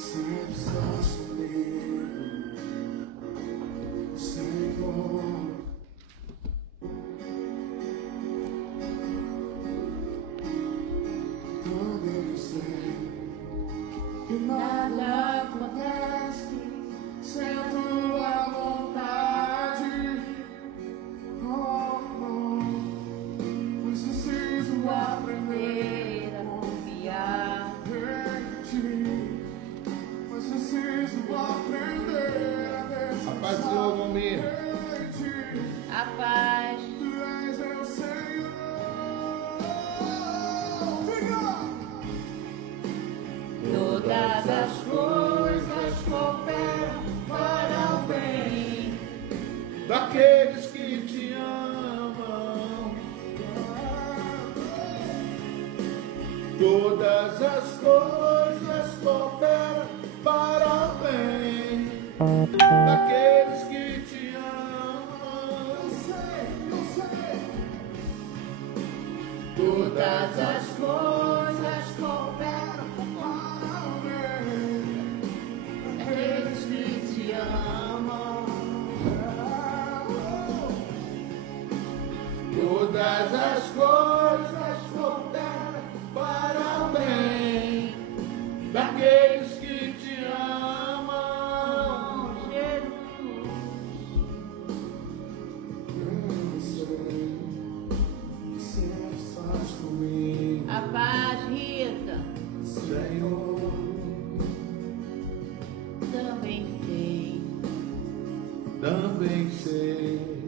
sempre estás comigo, Senhor. Também sei que nada acontece sem a tua vontade. Oh, oh. Pois preciso aprender a confiar em ti. Pois preciso aprender a descansar. A paz do Senhor, Valmir. Em ti. A paz. Tu és meu Senhor. Todas as coisas cooperam para o bem Daqueles que te amam. Todas as coisas cooperam para o bem. Daqueles que te amam. Eu sei. Todas as coisas cooperam Para o bem. aqueles que te amam. Todas as coisas cooperam para o bem. Daqueles que te amam. Jesus. Eu sei que sempre estás comigo, A paz, Rita. Senhor. Também sei Também sei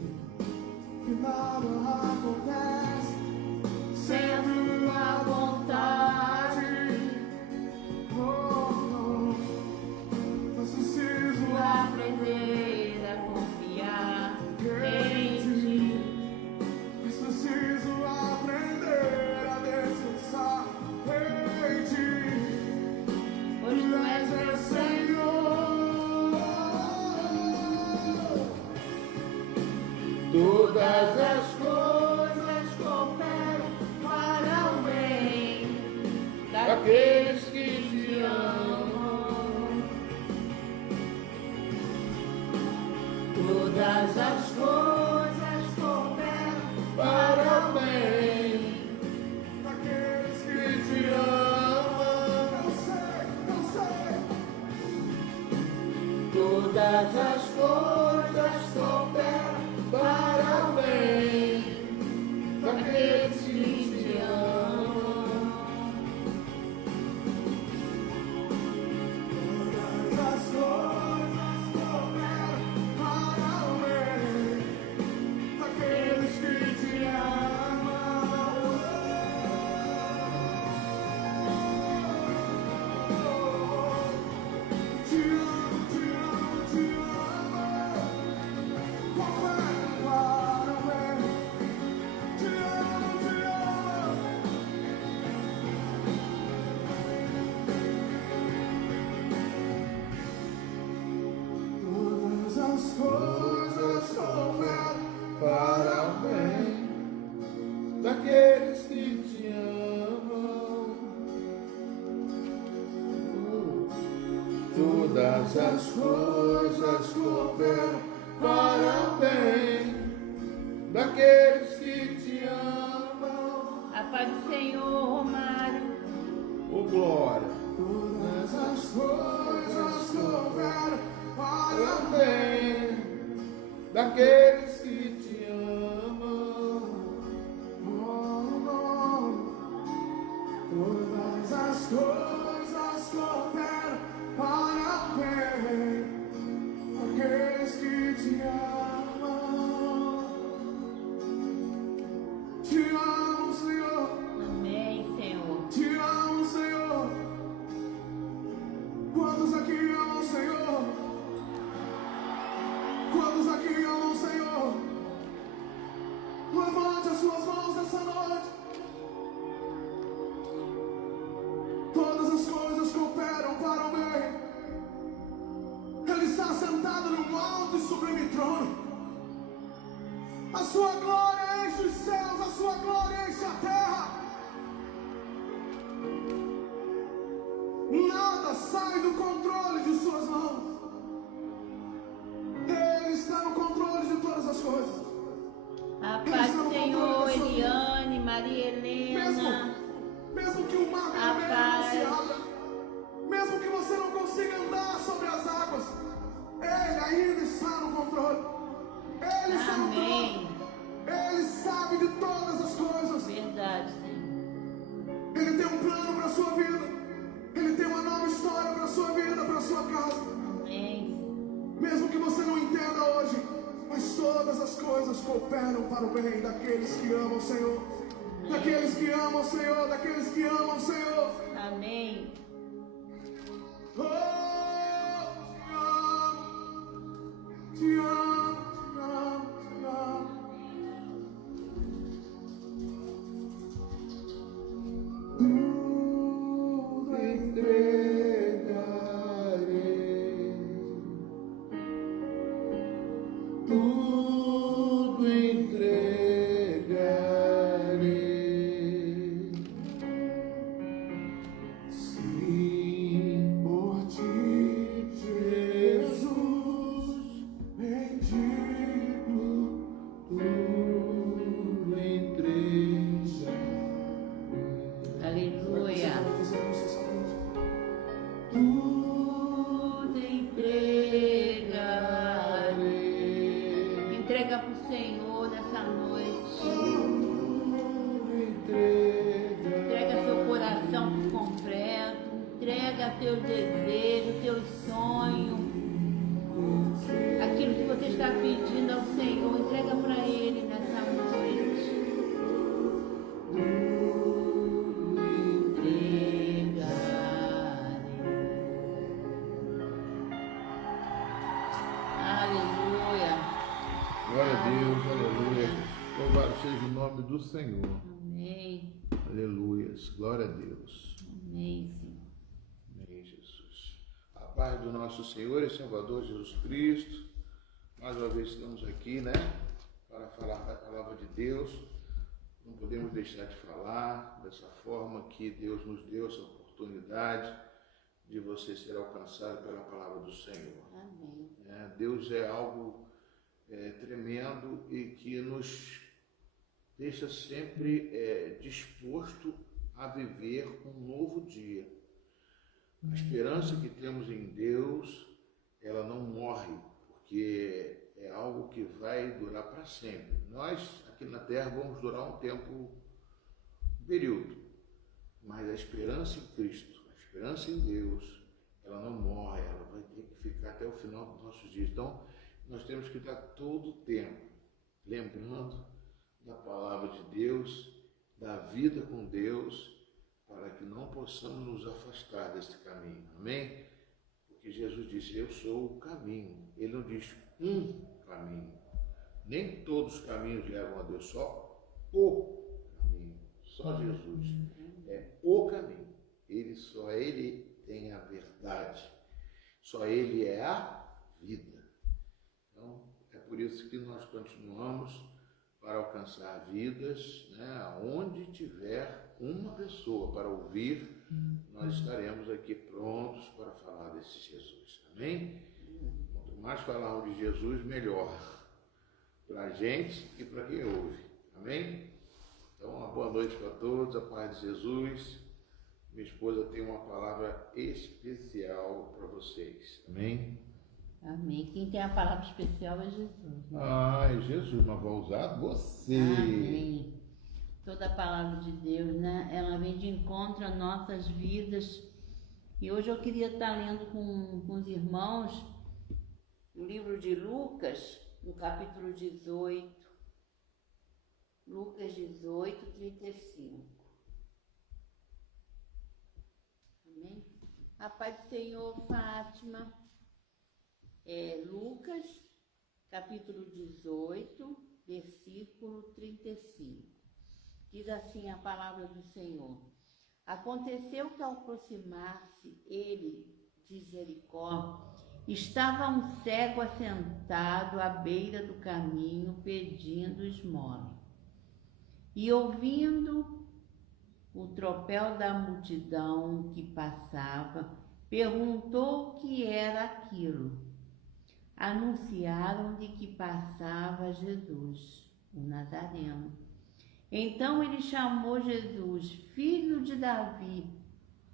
que nada acontece sem a tua vontade. Oh, oh. Mas preciso aprender a confiar em ti. Mas preciso aprender a descansar em ti. Pois tu és meu Senhor. todas as Coisas cooperam para o bem daqueles que te amam. Todas as coisas cooperam Para o bem Daqueles que que te amam. eu sei. Todas as coisas cooperam para o bem daqueles que te amam. Todas as coisas cooperam para o bem daqueles que te amam. Te amo, te amo, te amo. Cooperam para o bem. Te amo, te amo. Todas as coisas cooperam Para o bem daqueles que te amam. Todas as coisas cooperam para o bem daqueles que te amam. a paz do Senhor, Romário. Oh, glória. Todas as coisas cooperam para Para o bem daqueles que te amam. Todas as coisas cooperam para o bem daqueles que te amam. Te amo, Senhor. Amém, Senhor. Te amo, Senhor. Quantos aqui amam o Senhor? Quantos aqui amam o Senhor? Levante as suas mãos nessa noite. Todas as coisas cooperam para o bem. Ele está sentado num alto e sublime trono. A sua glória enche os céus, a sua glória enche a terra. Nada sai do controle Mesmo que você não entenda hoje, mas todas as coisas cooperam para o bem daqueles que amam o Senhor. Daqueles que amam o Senhor, daqueles que amam o Senhor. Amém. Oh, te amo, te amo, te amo. Tudo entregarei, tudo entregarei, sim, por ti, Jesus, bendito. tudo entregarei. Aleluia. Tudo Entregarei. Entrega para o Senhor nessa noite. Entrega seu coração por completo. Entrega teus desejos, teus sonhos. Aquilo que você está pedindo ao Senhor, entrega para Ele nessa noite. Aleluia. Glória a Deus, aleluia. Louvado seja o nome do Senhor. Amém. Aleluias. Glória a Deus. Amém, Senhor. Amém, Jesus. A paz do nosso Senhor e Salvador Jesus Cristo. Mais uma vez estamos aqui, né? Para falar da palavra de Deus. Não podemos deixar de falar dessa forma que Deus nos deu essa oportunidade de você ser alcançado pela palavra do Senhor. Amém. Deus é algo tremendo e que nos deixa sempre disposto a viver um novo dia. A esperança que temos em Deus, ela não morre, porque é algo que vai durar para sempre. Nós, aqui na Terra, vamos durar um tempo, um período, mas a esperança em Cristo, a esperança em Deus, ela não morre, ela vai ter que ficar até o final dos nossos dias. Então, nós temos que estar todo o tempo lembrando da palavra de Deus, da vida com Deus, para que não possamos nos afastar desse caminho. Amém? Porque Jesus disse, eu sou o caminho. Ele não diz um caminho. Nem todos os caminhos levam a Deus, só o caminho. Só Jesus. É o caminho. Só Ele tem a verdade. Só Ele é a vida. Então, é por isso que nós continuamos para alcançar vidas, né? Onde tiver uma pessoa para ouvir, nós estaremos aqui prontos para falar desse Jesus. Amém? Quanto mais falarmos de Jesus, melhor. Para a gente e para quem ouve. Amém? Então, uma boa noite para todos, a paz de Jesus. Minha esposa tem uma palavra especial para vocês. Amém? Amém. Quem tem a palavra especial é Jesus. Né? Ai, Jesus, mas vou usar você. Amém. Toda a palavra de Deus, né? Ela vem de encontro às nossas vidas. E hoje eu queria estar lendo com os irmãos o livro de Lucas, no capítulo 18. Lucas 18, 35. Amém? A paz do Senhor, Fátima. Lucas, capítulo 18, versículo 35. Diz assim a palavra do Senhor. Aconteceu que ao aproximar-se ele de Jericó, estava um cego assentado à beira do caminho pedindo esmola. E ouvindo o tropel da multidão que passava, perguntou o que era aquilo. Anunciaram-lhe que passava Jesus, o Nazareno. Então ele chamou Jesus, filho de Davi,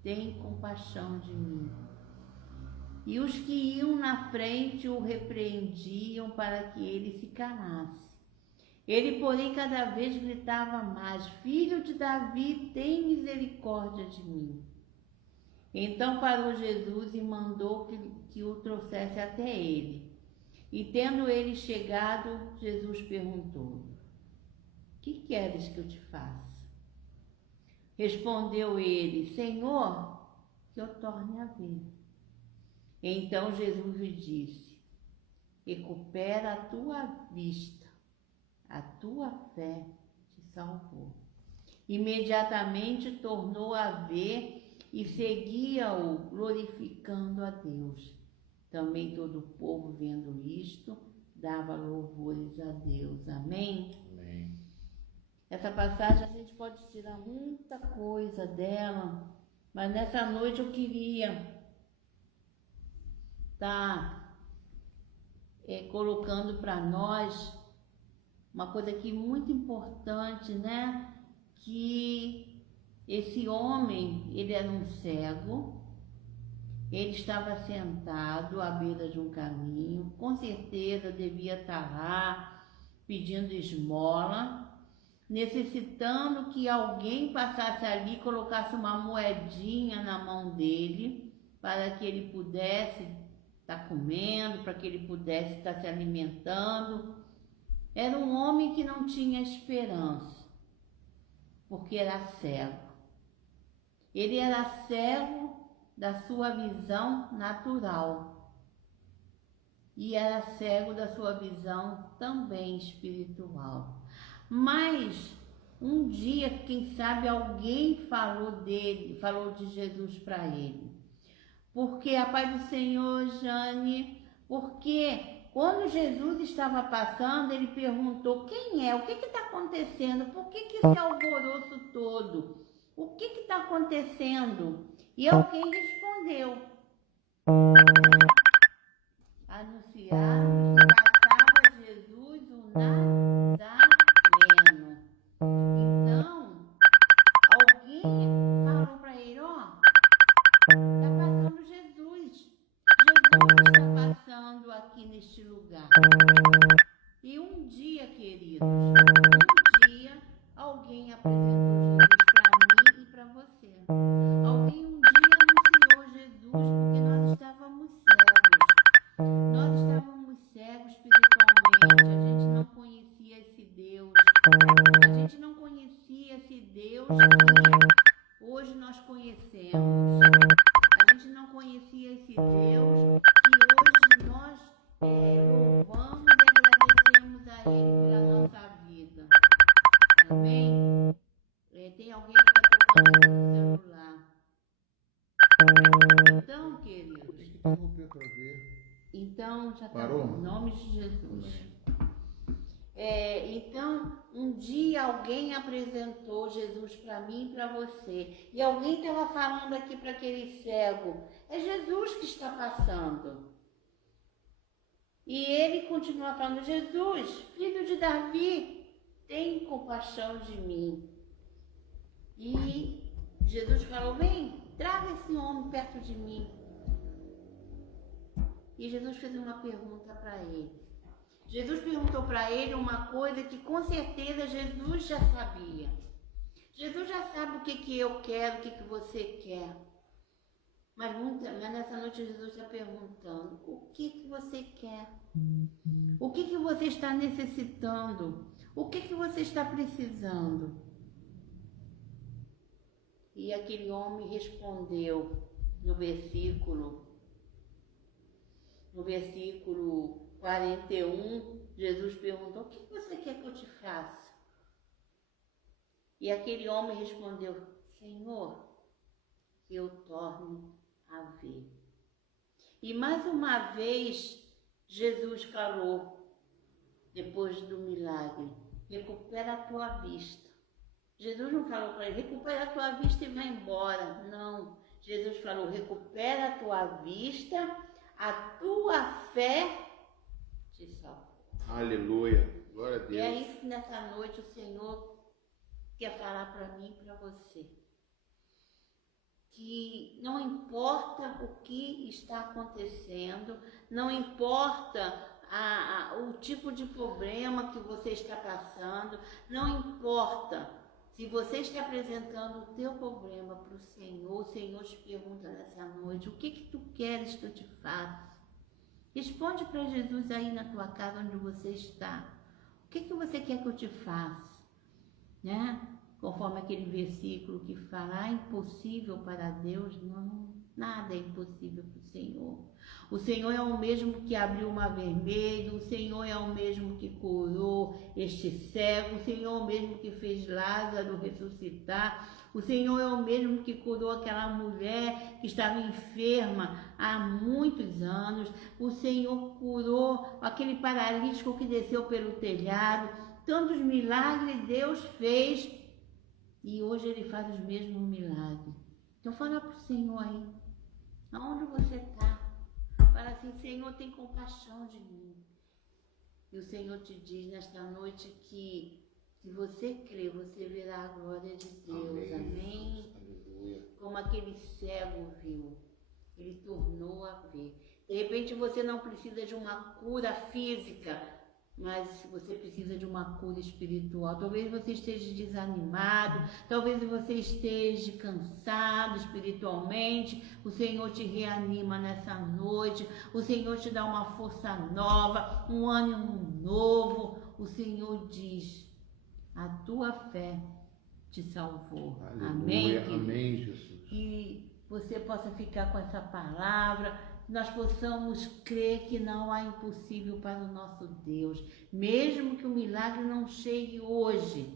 tem compaixão de mim. E os que iam na frente o repreendiam para que ele se calasse. Ele, porém, cada vez gritava mais, filho de Davi, tem misericórdia de mim. Então parou Jesus e mandou que o trouxesse até ele. E tendo ele chegado, Jesus perguntou: que queres que eu te faça? Respondeu ele: Senhor, que eu torne a ver. Então Jesus lhe disse: recupera a tua vista, a tua fé te salvou. Imediatamente tornou a ver e seguia-o, glorificando a Deus. Também todo o povo, vendo isto, dava louvores a Deus. Amém? Amém. Essa passagem a gente pode tirar muita coisa dela, mas nessa noite eu queria estar colocando para nós uma coisa aqui muito importante, né? Que esse homem, ele era um cego, ele estava sentado à beira de um caminho, com certeza devia estar lá pedindo esmola, necessitando que alguém passasse ali e colocasse uma moedinha na mão dele, para que ele pudesse estar comendo, para que ele pudesse estar se alimentando. Era um homem que não tinha esperança, porque era cego. Ele era cego da sua visão natural e era cego da sua visão também espiritual. Mas um dia, quem sabe, alguém falou de Jesus para ele. Porque a paz do Senhor, Jane, porque quando Jesus estava passando, ele perguntou: quem é? O que está acontecendo? Por que esse alvoroço todo? O que está acontecendo? E alguém respondeu: anunciaram que passava Jesus o Nazareno. Então, alguém falou para ele: ó, está passando Jesus. Jesus está passando aqui neste lugar. E um dia, queridos, alguém apresentou Jesus para mim e para você. Alguém um dia anunciou Jesus, porque nós estávamos cegos. Nós estávamos cegos espiritualmente. A gente não conhecia esse Deus. A gente não conhecia esse Deus que hoje nós conhecemos. A gente não conhecia esse Deus que hoje nós louvamos e agradecemos a Ele pela nossa vida. Amém? Tem alguém que está tocando no celular. Então, queridos. Tem que interromper para ver. Então, já está. Parou? Em nome de Jesus. Então, um dia alguém apresentou Jesus para mim e para você. E alguém estava falando aqui para aquele cego: é Jesus que está passando. E ele continua falando: Jesus, filho de Davi, tem compaixão de mim. E Jesus falou: vem, traga esse homem perto de mim. E Jesus fez uma pergunta para ele. Jesus perguntou para ele uma coisa que com certeza Jesus já sabia. Jesus já sabe o que eu quero, o que você quer. Mas nessa noite Jesus está perguntando: o que você quer? O que você está necessitando? O que você está precisando? E aquele homem respondeu no versículo 41, Jesus perguntou: o que você quer que eu te faça? E aquele homem respondeu: Senhor, que eu torne a ver. E mais uma vez Jesus falou, depois do milagre: recupera a tua vista. Jesus não falou para ele: recupera a tua vista e vai embora. Não. Jesus falou: recupera a tua vista, a tua fé te salvou. Aleluia. Glória a Deus. E é isso que nessa noite o Senhor quer falar para mim e para você. Que não importa o que está acontecendo, não importa o tipo de problema que você está passando, não importa se você está apresentando o teu problema para o Senhor te pergunta nessa noite: o que tu queres que eu te faça? Responde para Jesus aí na tua casa onde você está. O que você quer que eu te faça? Né? Conforme aquele versículo que fala, impossível para Deus, não, nada é impossível para o Senhor. O Senhor é o mesmo que abriu o mar vermelho, o Senhor é o mesmo que curou este cego, o Senhor é o mesmo que fez Lázaro ressuscitar, o Senhor é o mesmo que curou aquela mulher que estava enferma há muitos anos, o Senhor curou aquele paralítico que desceu pelo telhado. Tantos milagres Deus fez e hoje Ele faz os mesmos milagres. Então fala para o Senhor aí, aonde você está? Fala assim, Senhor, tem compaixão de mim. E o Senhor te diz nesta noite que se você crer, você verá a glória de Deus. Amém? Aleluia. Como aquele cego viu, ele tornou a ver. De repente você não precisa de uma cura física, mas você precisa de uma cura espiritual. Talvez você esteja desanimado, talvez você esteja cansado espiritualmente. O Senhor te reanima nessa noite, o Senhor te dá uma força nova, um ânimo novo. O Senhor diz, a tua fé te salvou. Aleluia. Amém? Amém, Jesus. Que você possa ficar com essa palavra, nós possamos crer que não há impossível para o nosso Deus, mesmo que o milagre não chegue hoje,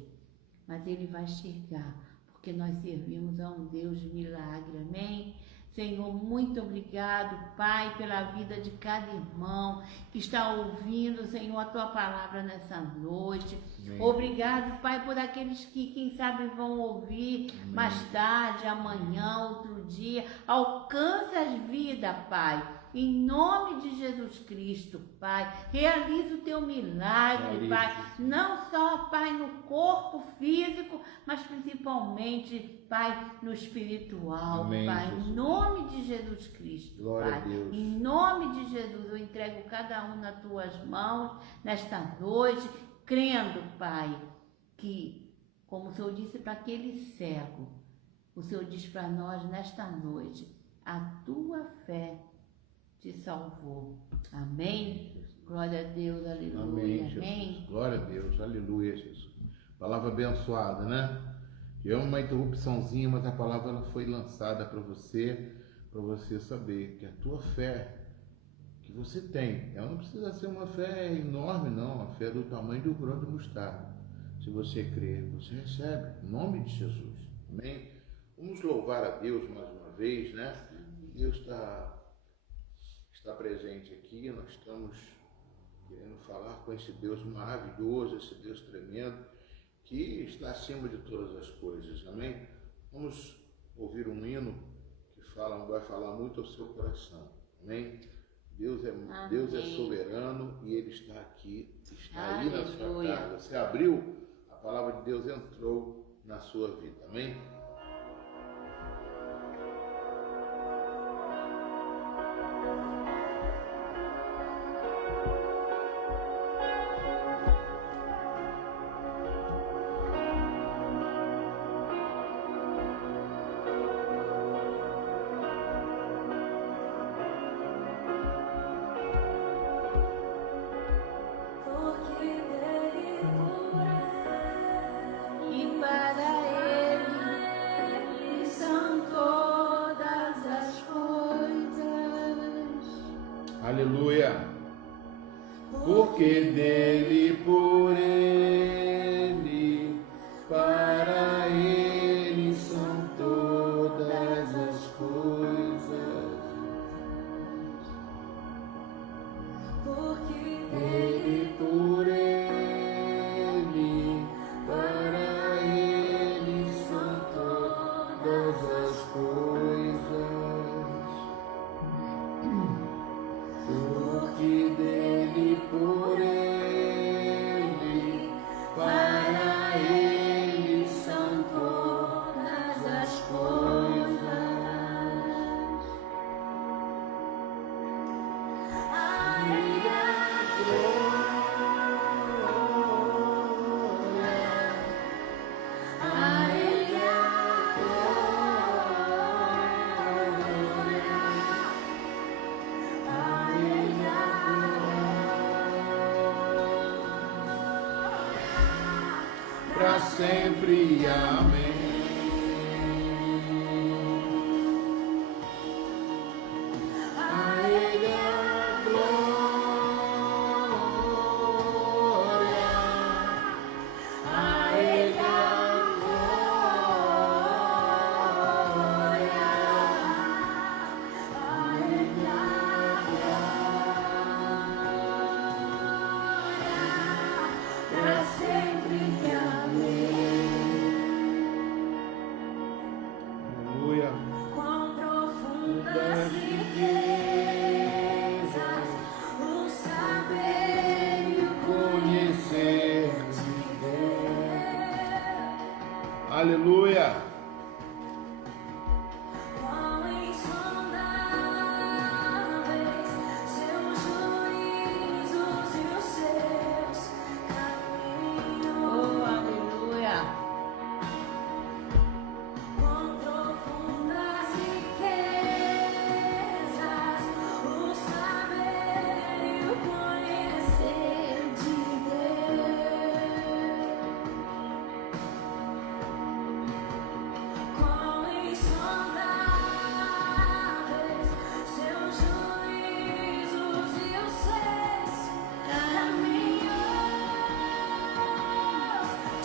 mas ele vai chegar, porque nós servimos a um Deus de milagre, amém? Senhor, muito obrigado, Pai, pela vida de cada irmão que está ouvindo, Senhor, a Tua palavra nessa noite. Amém. Obrigado, Pai, por aqueles que, quem sabe, vão ouvir mais tarde, amanhã, outro dia. Alcança as vidas, Pai. Em nome de Jesus Cristo, Pai, realiza o Teu milagre, Pai, não só, Pai, no corpo físico, mas principalmente, Pai, no espiritual, amém, Pai, Jesus. Em nome de Jesus Cristo, glória Pai, a Deus. Em nome de Jesus, eu entrego cada um nas Tuas mãos, nesta noite, crendo, Pai, que, como o Senhor disse para aquele cego, o Senhor diz para nós nesta noite, a Tua fé te salvou. Amém? Glória a Deus, aleluia. Amém, amém. Glória a Deus, aleluia, Jesus. Palavra abençoada, né? É uma interrupçãozinha, mas a palavra ela foi lançada para você saber que a tua fé que você tem, ela não precisa ser uma fé enorme, não, uma fé do tamanho do grão de mostarda. Se você crer, você recebe, em nome de Jesus. Amém? Vamos louvar a Deus mais uma vez, né? Deus está presente aqui, nós estamos querendo falar com esse Deus maravilhoso, esse Deus tremendo, que está acima de todas as coisas, amém? Vamos ouvir um hino que vai falar muito ao seu coração, amém? Deus é soberano e Ele está aqui, está aí na sua casa. Você abriu, a palavra de Deus entrou na sua vida, amém? Aleluia, porque dele, por ele, para ele são todas as coisas. Porque dele, por ele, para ele são todas as coisas. Porque dele, por ele, sempre. Amém. A Ele a glória, a Ele a glória, a Ele a Pra sempre, amém. Aleluia. Quão profundas riquezas o saber e o Conhecer de Deus. Aleluia. Quão insondáveis seus juízos e os seus caminhos. Oh, aleluia. Quão profundas riquezas o saber e o conhecer de Deus. Quão insondáveis seus juízos e os seus caminhos.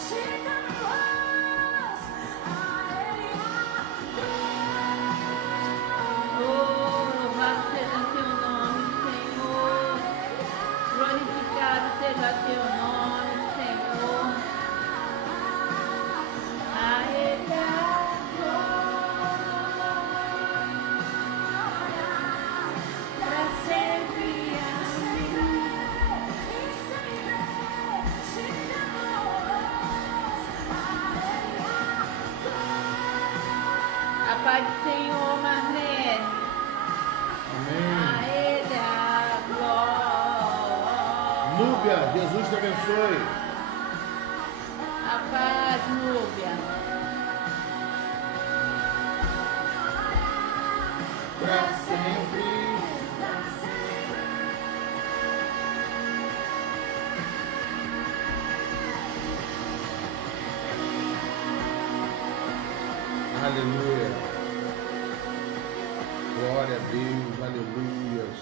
Te damos a Ele a glória. Oh, louvado seja teu nome, Senhor. Glorificado seja teu nome, Senhor. A Ele a glória, pra sempre, amém. Te damos a Ele a glória. A paz do Senhor, Marlene. Amém. A Ele a glória. Núbia, Jesus te abençoe. A paz, Núbia. Pra sempre. Aleluia. Glória a Deus. Aleluias.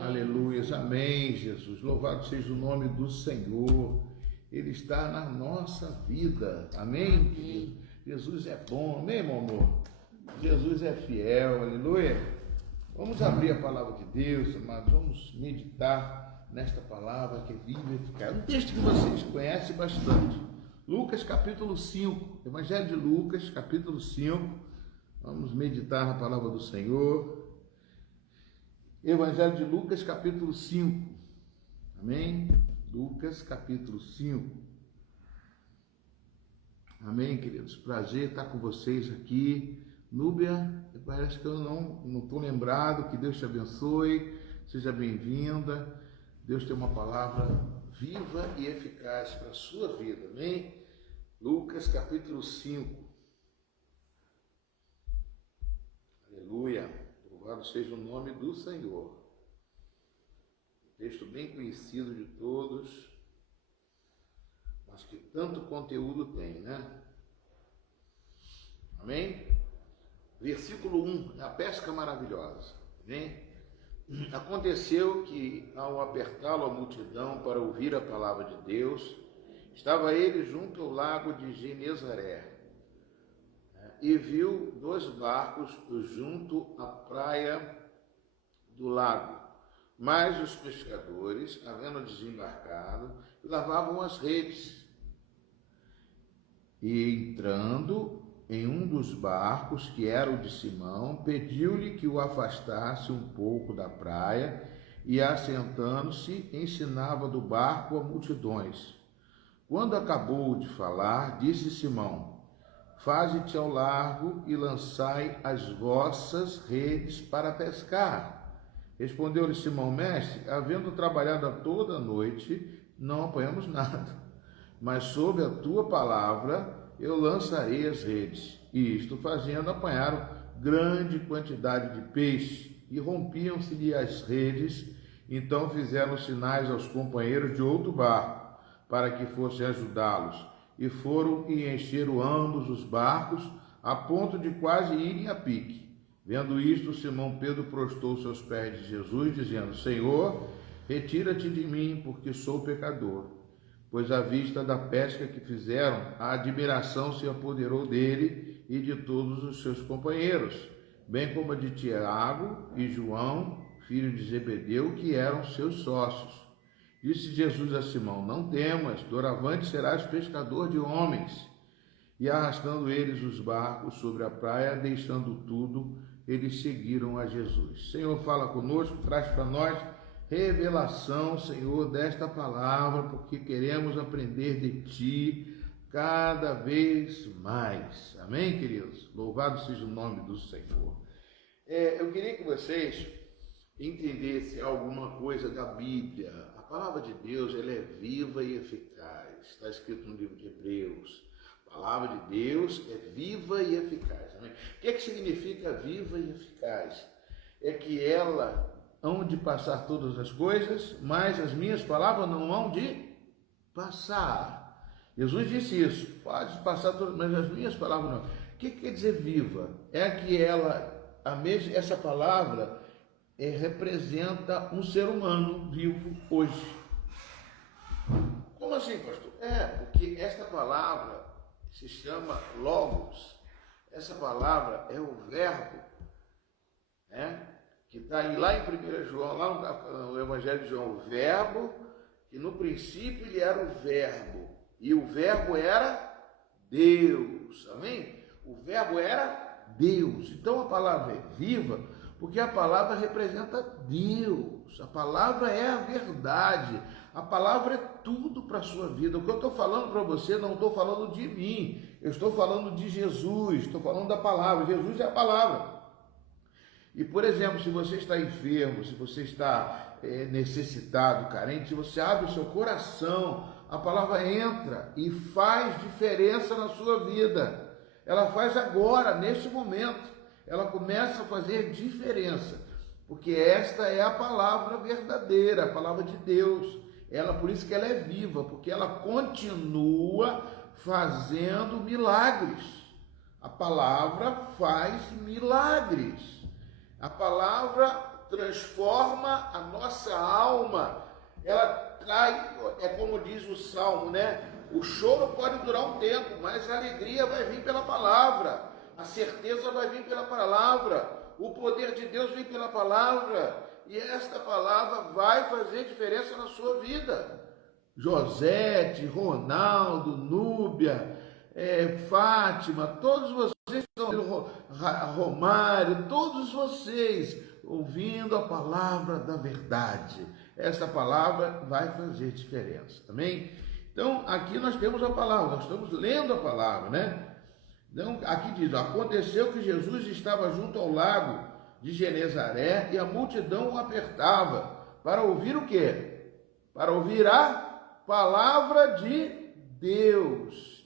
Aleluias. Amém, Jesus. Louvado seja o nome do Senhor. Ele está na nossa vida. Amém? Amém. Jesus é bom. Amém, meu amor? Jesus é fiel. Aleluia. Vamos abrir a palavra de Deus, amados. Vamos meditar nesta palavra que é viva e eficaz. Um texto que vocês conhecem bastante. Lucas capítulo 5. Evangelho de Lucas capítulo 5. Vamos meditar na palavra do Senhor. Evangelho de Lucas capítulo 5. Amém? Lucas capítulo 5. Amém, queridos? Prazer estar com vocês aqui. Núbia, parece que eu não estou lembrado. Que Deus te abençoe. Seja bem-vinda. Deus tem uma palavra viva e eficaz para a sua vida. Amém? Lucas capítulo 5. Aleluia. Louvado seja o nome do Senhor. Texto bem conhecido de todos, mas que tanto conteúdo tem, né? Amém? Versículo 1, a pesca maravilhosa. Amém? Aconteceu que, ao apertá-lo a multidão para ouvir a palavra de Deus, estava ele junto ao lago de Genezaré, e viu 2 barcos junto à praia do lago. Mas os pescadores, havendo desembarcado, lavavam as redes. E entrando em um dos barcos, que era o de Simão, pediu-lhe que o afastasse um pouco da praia, e assentando-se, ensinava do barco a multidões. Quando acabou de falar, disse Simão: faze-te ao largo e lançai as vossas redes para pescar. Respondeu-lhe Simão: mestre, havendo trabalhado toda a noite, não apanhamos nada, mas sob a tua palavra eu lançarei as redes. E isto fazendo, apanharam grande quantidade de peixe, e rompiam-se-lhe as redes. Então fizeram sinais aos companheiros de outro barco, para que fossem ajudá-los. e foram e encheram ambos os barcos, a ponto de quase irem a pique. Vendo isto, Simão Pedro prostrou-se aos pés de Jesus, dizendo: Senhor, retira-te de mim, porque sou pecador. Pois à vista da pesca que fizeram, a admiração se apoderou dele e de todos os seus companheiros, bem como a de Tiago e João, filho de Zebedeu, que eram seus sócios. Disse Jesus a Simão: Não temas, doravante serás pescador de homens. E arrastando eles os barcos sobre a praia, deixando tudo, eles seguiram a Jesus. Senhor, fala conosco, traz para nós revelação, Senhor, desta palavra, porque queremos aprender de Ti cada vez mais. Amém, queridos? Louvado seja o nome do Senhor. Eu queria que vocês entendessem alguma coisa da Bíblia. A palavra de Deus, ela é viva e eficaz. Está escrito no livro de Hebreus. A palavra de Deus é viva e eficaz. Amém? O que significa viva e eficaz? É que ela hão de passar todas as coisas, mas as minhas palavras não hão de passar. Jesus disse isso. Pode passar todas, mas as minhas palavras não. O que quer dizer viva? É que essa palavra representa um ser humano vivo hoje. Como assim, pastor? Porque esta palavra se chama Logos. Essa palavra é o verbo, que está aí lá em 1 João, lá no Evangelho de João, o verbo, que no princípio ele era o verbo, e o verbo era Deus, amém? O verbo era Deus. Então a palavra é viva, porque a palavra representa Deus, a palavra é a verdade, a palavra é tudo para a sua vida. O que eu estou falando para você, não estou falando de mim, eu estou falando de Jesus, estou falando da palavra. Jesus é a palavra. E, por exemplo, se você está enfermo, se você está necessitado, carente, se você abre o seu coração, a palavra entra e faz diferença na sua vida. Ela faz agora, neste momento. Ela começa a fazer diferença, porque esta é a palavra verdadeira, a palavra de Deus. Por isso que ela é viva, porque ela continua fazendo milagres. A palavra faz milagres. A palavra transforma a nossa alma. Ela traz, como diz o Salmo, O choro pode durar um tempo, mas a alegria vai vir pela palavra. A certeza vai vir pela palavra. O poder de Deus vem pela palavra. E esta palavra vai fazer diferença na sua vida. Josete, Ronaldo, Núbia, Fátima, todos vocês, Romário, todos vocês ouvindo a palavra da verdade. Esta palavra vai fazer diferença, amém? Então, aqui nós temos a palavra, nós estamos lendo a palavra, Então, aqui diz: aconteceu que Jesus estava junto ao lago de Genezaré e a multidão o apertava para ouvir o quê? Para ouvir a palavra de Deus,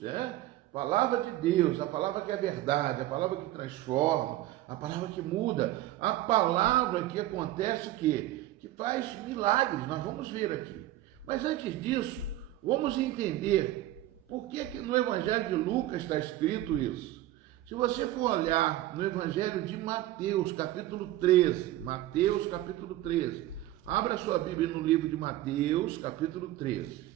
Palavra de Deus, a palavra que é verdade, a palavra que transforma, a palavra que muda, a palavra que acontece o quê? Que faz milagres, nós vamos ver aqui. Mas antes disso, vamos entender por que no Evangelho de Lucas está escrito isso. Se você for olhar no Evangelho de Mateus, capítulo 13, Mateus, capítulo 13, abra sua Bíblia no livro de Mateus, capítulo 13.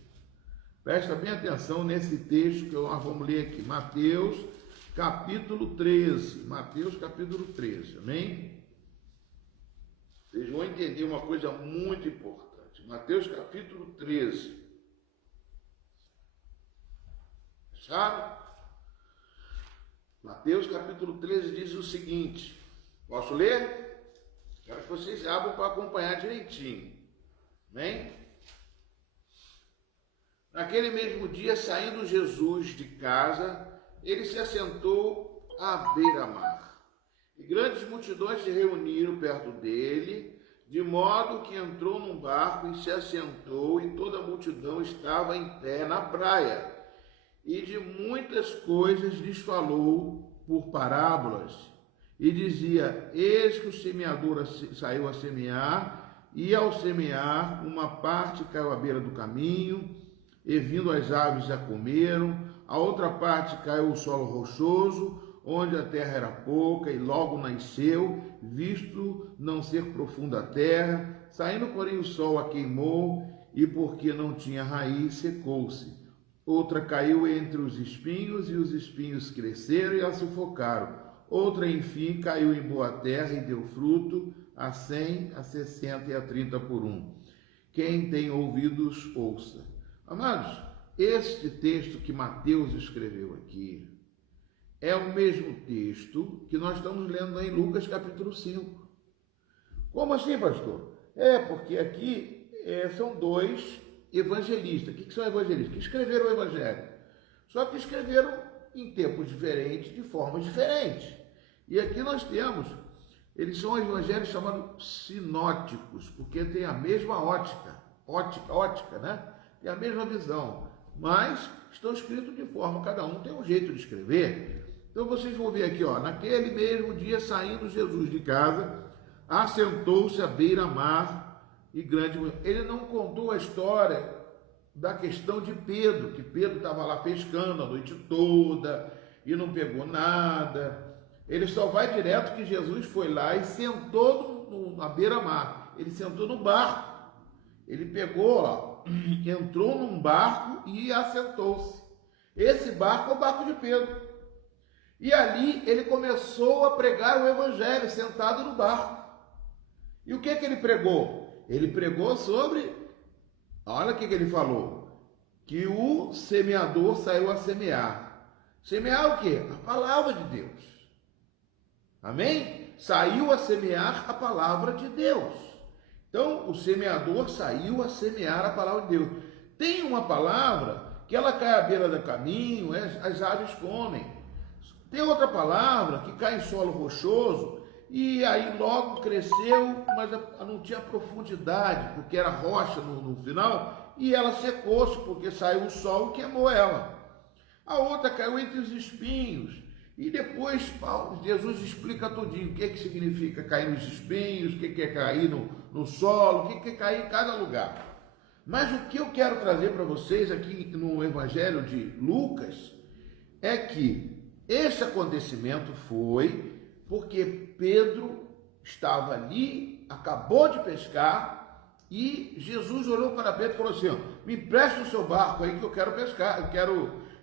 Presta bem atenção nesse texto que nós vamos ler aqui. Mateus, capítulo 13. Mateus, capítulo 13, amém? Vocês vão entender uma coisa muito importante. Mateus, capítulo 13. Fecharam? Mateus capítulo 13 diz o seguinte, posso ler? Quero que vocês abram para acompanhar direitinho, amém? Naquele mesmo dia, saindo Jesus de casa, ele se assentou à beira-mar, e grandes multidões se reuniram perto dele, de modo que entrou num barco e se assentou, e toda a multidão estava em pé na praia. E de muitas coisas lhes falou por parábolas, e dizia: eis que o semeador saiu a semear, e ao semear, uma parte caiu à beira do caminho, e vindo as aves a comeram, a outra parte caiu o solo rochoso, onde a terra era pouca, e logo nasceu, visto não ser profunda a terra. Saindo, porém, o sol a queimou, e porque não tinha raiz, secou-se. Outra caiu entre os espinhos, e os espinhos cresceram e a sufocaram. Outra, enfim, caiu em boa terra e deu fruto, a 100, a 60 e a 30 por um. Quem tem ouvidos, ouça. Amados, este texto que Mateus escreveu aqui é o mesmo texto que nós estamos lendo em Lucas capítulo 5. Como assim, pastor? Porque aqui são dois evangelistas. O que são evangelistas? Que escreveram o evangelho. Só que escreveram em tempos diferentes, de formas diferentes. E aqui nós temos, eles são evangelhos chamados sinóticos, porque tem a mesma ótica, né? Tem a mesma visão, mas estão escritos de forma, cada um tem um jeito de escrever. Então vocês vão ver aqui, ó, naquele mesmo dia, saindo Jesus de casa, assentou-se à beira-mar e grande... Ele não contou a história da questão de Pedro, que Pedro estava lá pescando a noite toda e não pegou nada. Ele só vai direto que Jesus foi lá e sentou na beira-mar. Ele sentou no barco. Ele pegou lá, entrou num barco e assentou-se. Esse barco é o barco de Pedro. E ali ele começou a pregar o evangelho, sentado no barco. E o que ele pregou? Ele pregou sobre, olha o que ele falou, que o semeador saiu a semear. Semear o quê? A palavra de Deus. Amém? Saiu a semear a palavra de Deus. Então, o semeador saiu a semear a palavra de Deus. Tem uma palavra que ela cai à beira do caminho, as aves comem. Tem outra palavra que cai em solo rochoso e aí logo cresceu, mas não tinha profundidade, porque era rocha no final, e ela secou-se, porque saiu o sol e queimou ela. A outra caiu entre os espinhos. E depois Jesus explica tudinho, o que significa cair nos espinhos, o que é cair no solo, o que é cair em cada lugar. Mas o que eu quero trazer para vocês aqui no Evangelho de Lucas é que esse acontecimento foi porque Pedro estava ali, acabou de pescar, e Jesus olhou para Pedro e falou assim, ó, me empresta o seu barco aí que eu quero pescar,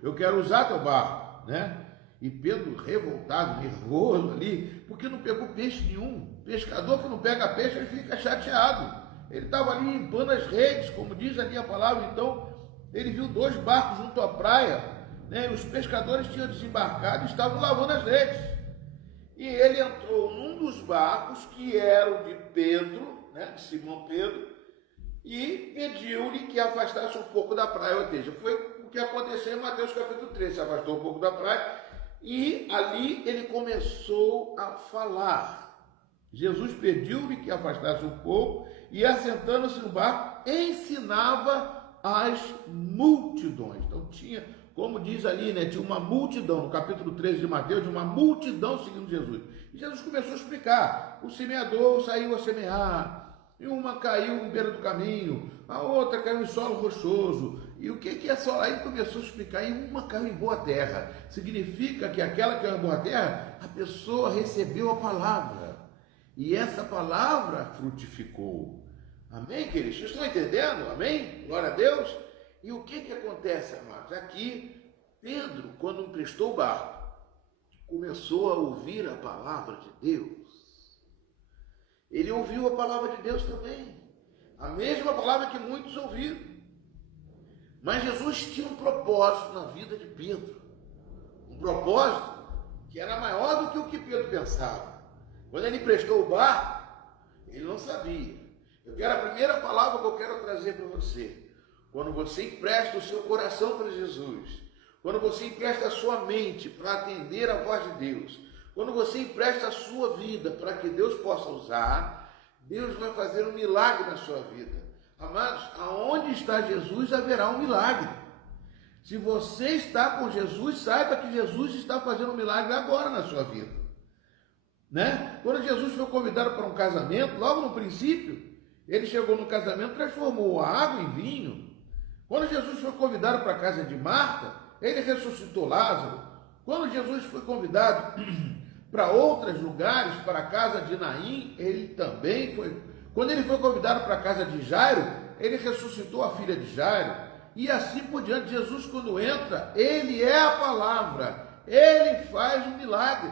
eu quero usar teu barco, né? E Pedro, revoltado, nervoso ali, porque não pegou peixe nenhum. Pescador que não pega peixe, ele fica chateado. Ele estava ali limpando as redes, como diz ali a palavra. Então, ele viu 2 barcos junto à praia, né? Os pescadores tinham desembarcado e estavam lavando as redes. E ele entrou num dos barcos, que era o de Pedro, né? De Simão Pedro, e pediu-lhe que afastasse um pouco da praia. Ou seja, foi o que aconteceu em Mateus capítulo 3, se afastou um pouco da praia. E ali ele começou a falar. Jesus pediu-lhe que afastasse um pouco e, assentando-se no barco, ensinava as multidões. Então tinha, como diz ali, né, tinha uma multidão, no capítulo 13 de Mateus, tinha uma multidão seguindo Jesus. E Jesus começou a explicar. O semeador saiu a semear, e uma caiu em beira do caminho, a outra caiu em solo rochoso. E o que é solo? Aí começou a explicar, e uma caiu em boa terra. Significa que aquela que caiu em boa terra, a pessoa recebeu a palavra. E essa palavra frutificou. Amém, queridos? Vocês estão entendendo? Amém? Glória a Deus. E o que acontece, amados? Aqui, Pedro, quando emprestou o barco, começou a ouvir a palavra de Deus. Ele ouviu a palavra de Deus também. A mesma palavra que muitos ouviram. Mas Jesus tinha um propósito na vida de Pedro. Um propósito que era maior do que o que Pedro pensava. Quando ele emprestou o barco, ele não sabia. A primeira palavra que eu quero trazer para você. Quando você empresta o seu coração para Jesus, quando você empresta a sua mente para atender a voz de Deus, quando você empresta a sua vida para que Deus possa usar, Deus vai fazer um milagre na sua vida. Amados, aonde está Jesus haverá um milagre. Se você está com Jesus, saiba que Jesus está fazendo um milagre agora na sua vida. Né? Quando Jesus foi convidado para um casamento, logo no princípio, ele chegou no casamento, transformou a água em vinho. Quando Jesus foi convidado para a casa de Marta, ele ressuscitou Lázaro. Quando Jesus foi convidado para outros lugares, para a casa de Naim, ele também foi. Quando ele foi convidado para a casa de Jairo, ele ressuscitou a filha de Jairo. E assim por diante. Jesus, quando entra, ele é a palavra, ele faz um milagre.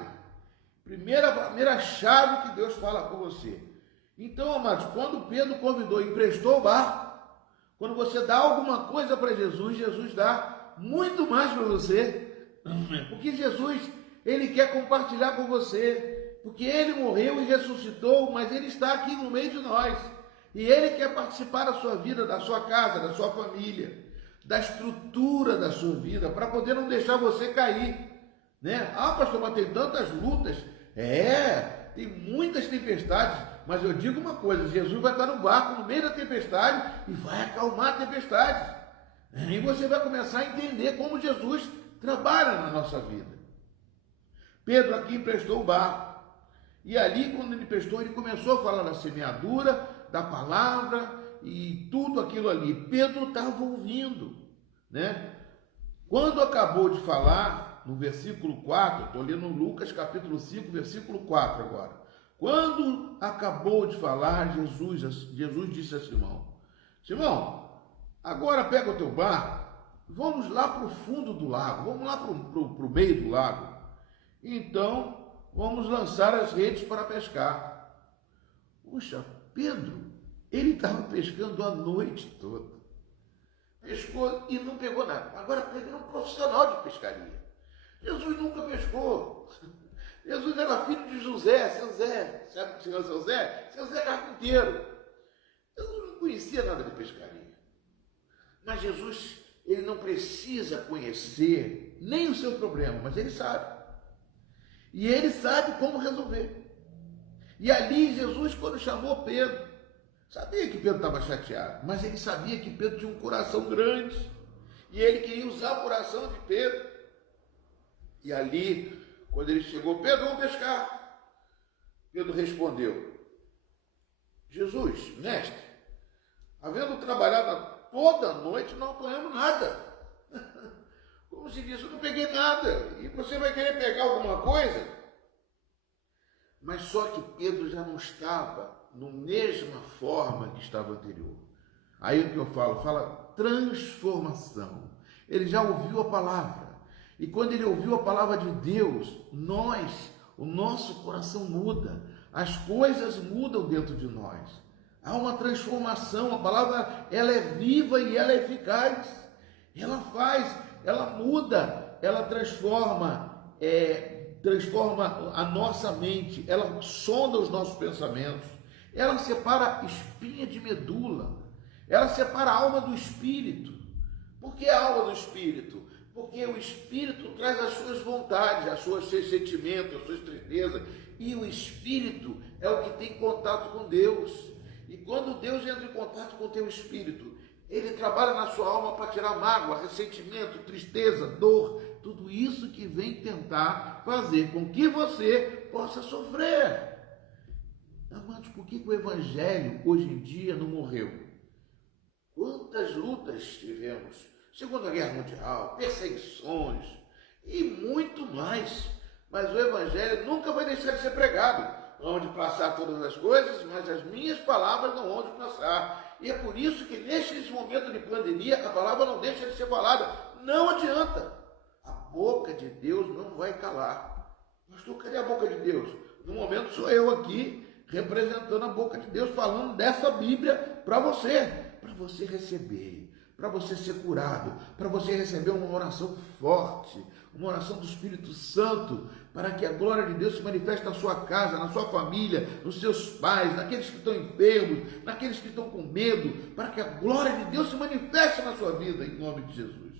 Primeira chave que Deus fala com você. Então, amados, quando Pedro convidou e emprestou o barco, quando você dá alguma coisa para Jesus, Jesus dá muito mais para você. Porque Jesus, ele quer compartilhar com você. Porque ele morreu e ressuscitou, mas ele está aqui no meio de nós. E ele quer participar da sua vida, da sua casa, da sua família, da estrutura da sua vida, para poder não deixar você cair. Né? Ah, pastor, mas tem tantas lutas. Tem muitas tempestades. Mas eu digo uma coisa, Jesus vai estar no barco no meio da tempestade e vai acalmar a tempestade. E você vai começar a entender como Jesus trabalha na nossa vida. Pedro aqui emprestou o barco. E ali, quando ele emprestou, ele começou a falar da semeadura, da palavra e tudo aquilo ali. Pedro estava ouvindo, né? Quando acabou de falar, no versículo 4, estou lendo Lucas capítulo 5, versículo 4 agora. Quando acabou de falar, Jesus disse a Simão: Simão, agora pega o teu barco, vamos lá para o fundo do lago, vamos lá para o meio do lago. Então, vamos lançar as redes para pescar. Puxa, Pedro, ele estava pescando a noite toda. Pescou e não pegou nada. Agora Pedro é um profissional de pescaria. Jesus nunca pescou. Jesus era filho de José, seu Zé. Sabe o senhor seu Zé? Seu Zé carpinteiro. Jesus não conhecia nada de pescaria. Mas Jesus, ele não precisa conhecer nem o seu problema, mas ele sabe. E ele sabe como resolver. E ali Jesus, quando chamou Pedro, sabia que Pedro estava chateado, mas ele sabia que Pedro tinha um coração grande. E ele queria usar o coração de Pedro. E ali, quando ele chegou, Pedro, vamos pescar. Pedro respondeu: Jesus, mestre, havendo trabalhado toda a noite, não apanhamos nada. Como se diz, eu não peguei nada. E você vai querer pegar alguma coisa? Mas só que Pedro já não estava na mesma forma que estava anterior. Aí o que eu falo? Fala transformação. Ele já ouviu a palavra. E quando ele ouviu a palavra de Deus, o nosso coração muda. As coisas mudam dentro de nós. Há uma transformação. A palavra, ela é viva e ela é eficaz. Ela muda, ela transforma a nossa mente, ela sonda os nossos pensamentos, ela separa espinha de medula, ela separa a alma do espírito. Por que a alma do espírito? Porque o espírito traz as suas vontades, os seus sentimentos, as suas tristezas, e o espírito é o que tem contato com Deus. E quando Deus entra em contato com o teu espírito, ele trabalha na sua alma para tirar mágoa, ressentimento, tristeza, dor, tudo isso que vem tentar fazer com que você possa sofrer. Amados, por que o Evangelho hoje em dia não morreu? Quantas lutas tivemos? Segunda Guerra Mundial, perseguições e muito mais. Mas o Evangelho nunca vai deixar de ser pregado. Onde passar todas as coisas, mas as minhas palavras não vão de passar. E é por isso que nesse momento de pandemia, a palavra não deixa de ser falada. Não adianta. A boca de Deus não vai calar. Pastor, cadê a boca de Deus? No momento sou eu aqui, representando a boca de Deus, falando dessa Bíblia para você receber, para você ser curado, para você receber uma oração forte, uma oração do Espírito Santo, para que a glória de Deus se manifeste na sua casa, na sua família, nos seus pais, naqueles que estão enfermos, naqueles que estão com medo, para que a glória de Deus se manifeste na sua vida, em nome de Jesus.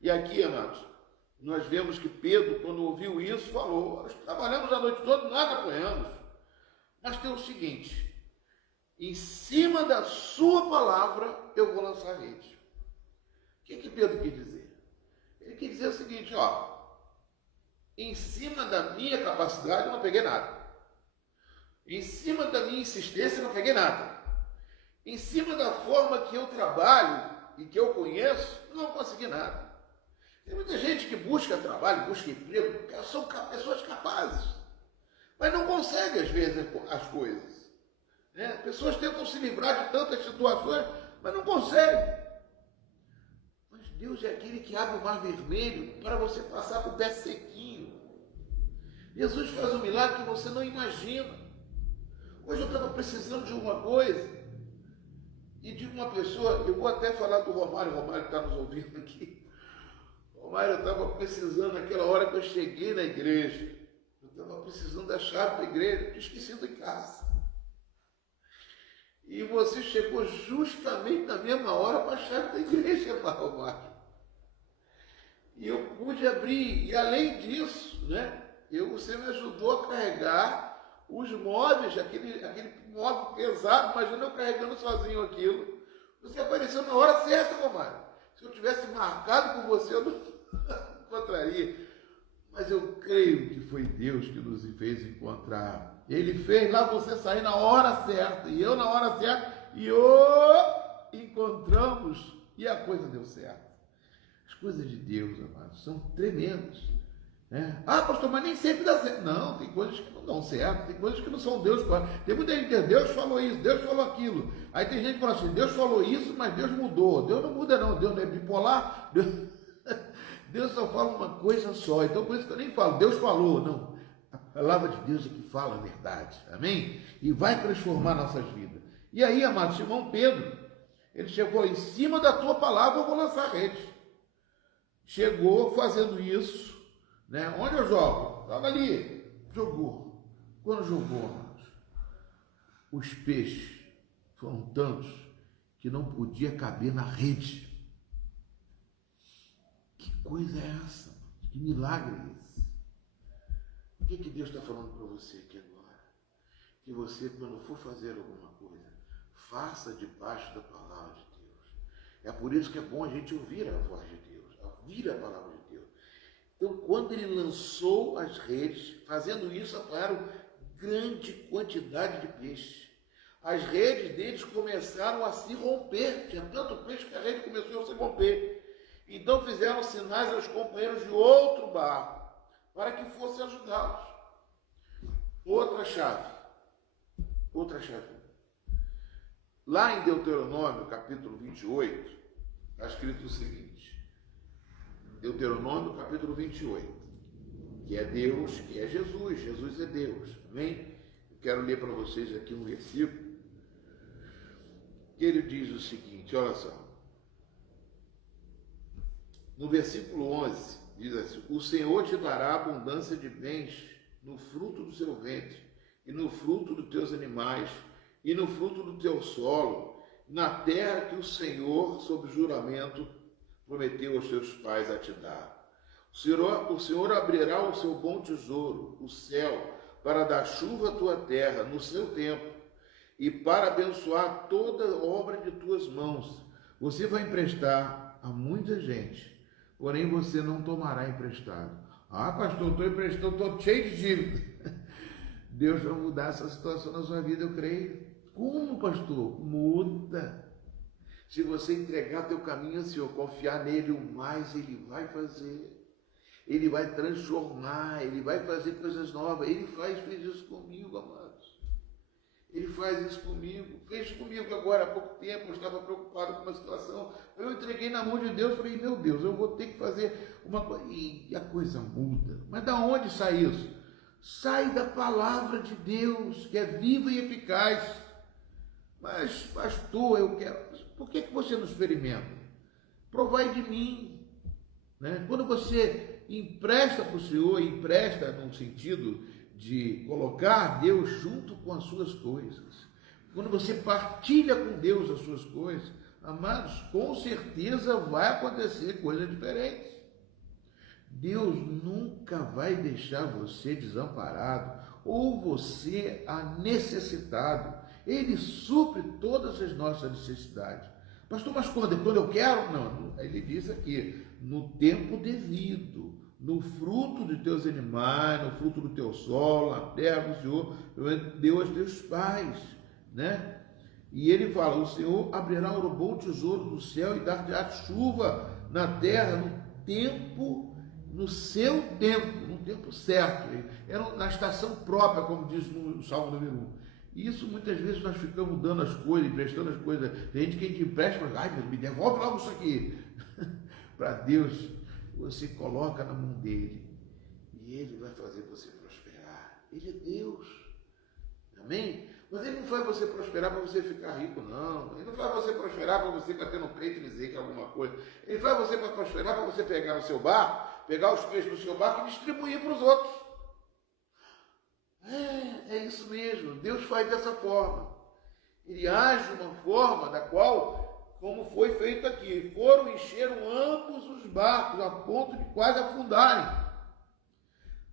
E aqui, amados, nós vemos que Pedro, quando ouviu isso, falou: nós trabalhamos a noite toda, nada apanhamos. Mas tem o seguinte: em cima da sua palavra, eu vou lançar a rede. O que Pedro quis dizer? Ele quis dizer o seguinte, em cima da minha capacidade eu não peguei nada. Em cima da minha insistência eu não peguei nada. Em cima da forma que eu trabalho e que eu conheço, não consegui nada. Tem muita gente que busca trabalho, busca emprego, são pessoas capazes, mas não conseguem, às vezes, as coisas. Né? Pessoas tentam se livrar de tantas situações, mas não conseguem. Mas Deus é aquele que abre o mar vermelho para você passar com o pé sequinho. Jesus faz um milagre que você não imagina. Hoje eu estava precisando de uma coisa, e de uma pessoa, eu vou até falar do Romário, o Romário está nos ouvindo aqui. Romário, eu estava precisando naquela hora que eu cheguei na igreja, eu estava precisando da chave da igreja, tinha esquecido em casa. E você chegou justamente na mesma hora com a chave da igreja, Romário. E eu pude abrir, e além disso, né, você me ajudou a carregar os móveis, aquele móvel pesado, imagina eu carregando sozinho aquilo. Você apareceu na hora certa, Romário. Se eu tivesse marcado com você, eu não encontraria. Mas eu creio que foi Deus que nos fez encontrar. Ele fez lá você sair na hora certa, e eu na hora certa, e encontramos, e a coisa deu certo. As coisas de Deus, amados, são tremendas. Ah, pastor, mas nem sempre dá certo. Não, tem coisas que não dão certo, tem coisas que não são Deus. Tem muita gente que diz, Deus falou isso, Deus falou aquilo. Aí tem gente que fala assim, Deus falou isso, mas Deus mudou. Deus não muda não, Deus não é bipolar. Deus só fala uma coisa só. Então por isso que eu nem falo, Deus falou. Não, a palavra de Deus é que fala a verdade. Amém? E vai transformar nossas vidas. E aí, amado, Simão Pedro, ele chegou em cima da tua palavra, eu vou lançar a rede. Chegou fazendo isso. Né? Onde eu jogo? Joga ali. Jogou. Quando jogou, amados, os peixes foram tantos que não podia caber na rede. Que coisa é essa? Que milagre é esse? O que Deus está falando para você aqui agora? Que você, quando for fazer alguma coisa, faça debaixo da palavra de Deus. É por isso que é bom a gente ouvir a voz de Deus, ouvir a palavra de Deus. Então, quando ele lançou as redes, fazendo isso, apanharam grande quantidade de peixe. As redes deles começaram a se romper. Tinha tanto peixe que a rede começou a se romper. Então, fizeram sinais aos companheiros de outro barco, para que fosse ajudá-los. Outra chave. Lá em Deuteronômio, capítulo 28, está escrito o seguinte. Deuteronômio, capítulo 28, que é Deus, que é Jesus. Jesus é Deus. Amém? Eu quero ler para vocês aqui um versículo, que ele diz o seguinte, olha só. No versículo 11, diz assim, o Senhor te dará abundância de bens no fruto do seu ventre, e no fruto dos teus animais, e no fruto do teu solo, na terra que o Senhor, sob juramento, prometeu aos teus pais a te dar. O Senhor abrirá o seu bom tesouro, o céu, para dar chuva à tua terra no seu tempo, e para abençoar toda obra de tuas mãos. Você vai emprestar a muita gente, porém você não tomará emprestado. Ah, pastor, estou emprestando, estou cheio de dívida. Deus vai mudar essa situação na sua vida, eu creio. Como, pastor? Muda. Se você entregar teu caminho ao Senhor, confiar nele, o mais Ele vai fazer. Ele vai transformar, Ele vai fazer coisas novas. Ele fez isso comigo, amados. Ele faz isso comigo. Fez comigo agora há pouco tempo, eu estava preocupado com uma situação. Eu entreguei na mão de Deus, falei, meu Deus, eu vou ter que fazer uma coisa. E a coisa muda. Mas da onde sai isso? Sai da palavra de Deus, que é viva e eficaz. Mas, pastor, eu quero... Por que você não experimenta? Provai de mim. Né? Quando você empresta para o Senhor, empresta no sentido de colocar Deus junto com as suas coisas. Quando você partilha com Deus as suas coisas, amados, com certeza vai acontecer coisas diferentes. Deus nunca vai deixar você desamparado ou você necessitado. Ele supre todas as nossas necessidades. Pastor, mas quando eu quero? Não, ele diz aqui, no tempo devido, no fruto de teus animais, no fruto do teu solo, na terra do Senhor, deu aos teus pais, né? E ele fala, o Senhor abrirá o bom tesouro do céu e dar-te-á chuva na terra tempo, no seu tempo, no tempo certo. Era na estação própria, como diz no Salmo número 1. E isso muitas vezes nós ficamos dando as coisas, emprestando as coisas. Tem gente que a gente empresta, mas, ai, me devolve logo isso aqui. Para Deus, você coloca na mão dele e ele vai fazer você prosperar. Ele é Deus. Amém? Mas ele não faz você prosperar para você ficar rico, não. Ele não faz você prosperar para você bater no peito e dizer que é alguma coisa. Ele faz você para prosperar para você pegar no seu barco, pegar os peixes do seu barco e distribuir para os outros. É isso mesmo. Deus faz dessa forma. Ele age de uma forma da qual, como foi feito aqui, foram encheram ambos os barcos a ponto de quase afundarem.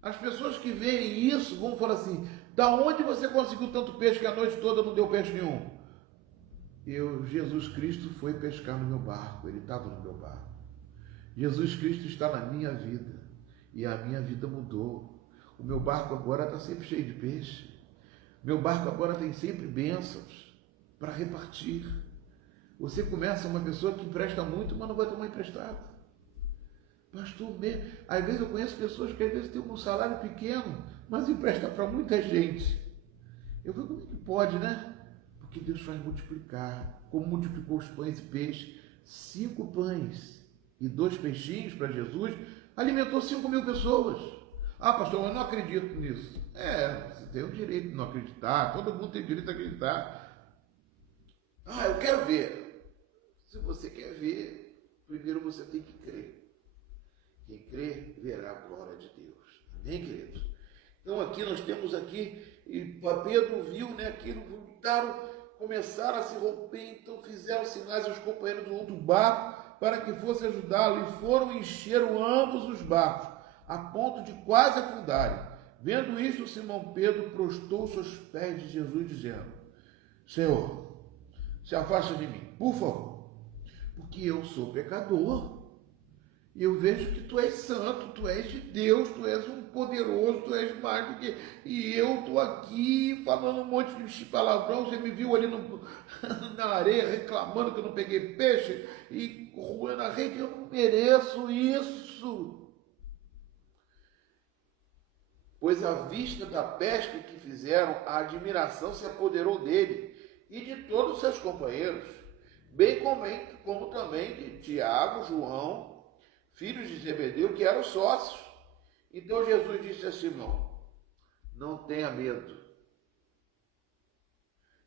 As pessoas que veem isso vão falar assim: da onde você conseguiu tanto peixe que a noite toda não deu peixe nenhum? Jesus Cristo foi pescar no meu barco, ele estava no meu barco. Jesus Cristo está na minha vida e a minha vida mudou. O meu barco agora está sempre cheio de peixe. Meu barco agora tem sempre bênçãos para repartir. Você começa uma pessoa que empresta muito, mas não vai tomar emprestado. Pastor, às vezes eu conheço pessoas que às vezes têm um salário pequeno, mas empresta para muita gente. Eu falei, como é que pode, né? Porque Deus faz multiplicar. Como multiplicou os pães e peixes, 5 pães e 2 peixinhos para Jesus, alimentou 5.000 pessoas. Ah, pastor, eu não acredito nisso. Você tem o direito de não acreditar, todo mundo tem o direito de acreditar. Ah, eu quero ver. Se você quer ver, primeiro você tem que crer. Quem crê, verá a glória de Deus. Amém, queridos? Então aqui nós temos aqui, e Pedro viu, né, aquilo, começaram a se romper, então fizeram sinais aos companheiros do outro barco para que fosse ajudá-lo, e foram e encheram ambos os barcos, a ponto de quase afundarem. Vendo isto, Simão Pedro prostrou-se aos pés de Jesus, dizendo: Senhor, se afasta de mim, por favor, porque eu sou pecador. E eu vejo que tu és santo, tu és de Deus, tu és um poderoso, tu és mais do que... E eu estou aqui falando um monte de palavrão, você me viu ali na areia reclamando que eu não peguei peixe e roendo a rede, eu não mereço isso. Pois à vista da pesca que fizeram, a admiração se apoderou dele e de todos os seus companheiros, bem como também de Tiago, João, filhos de Zebedeu, que eram sócios. Então Jesus disse a Simão: não tenha medo.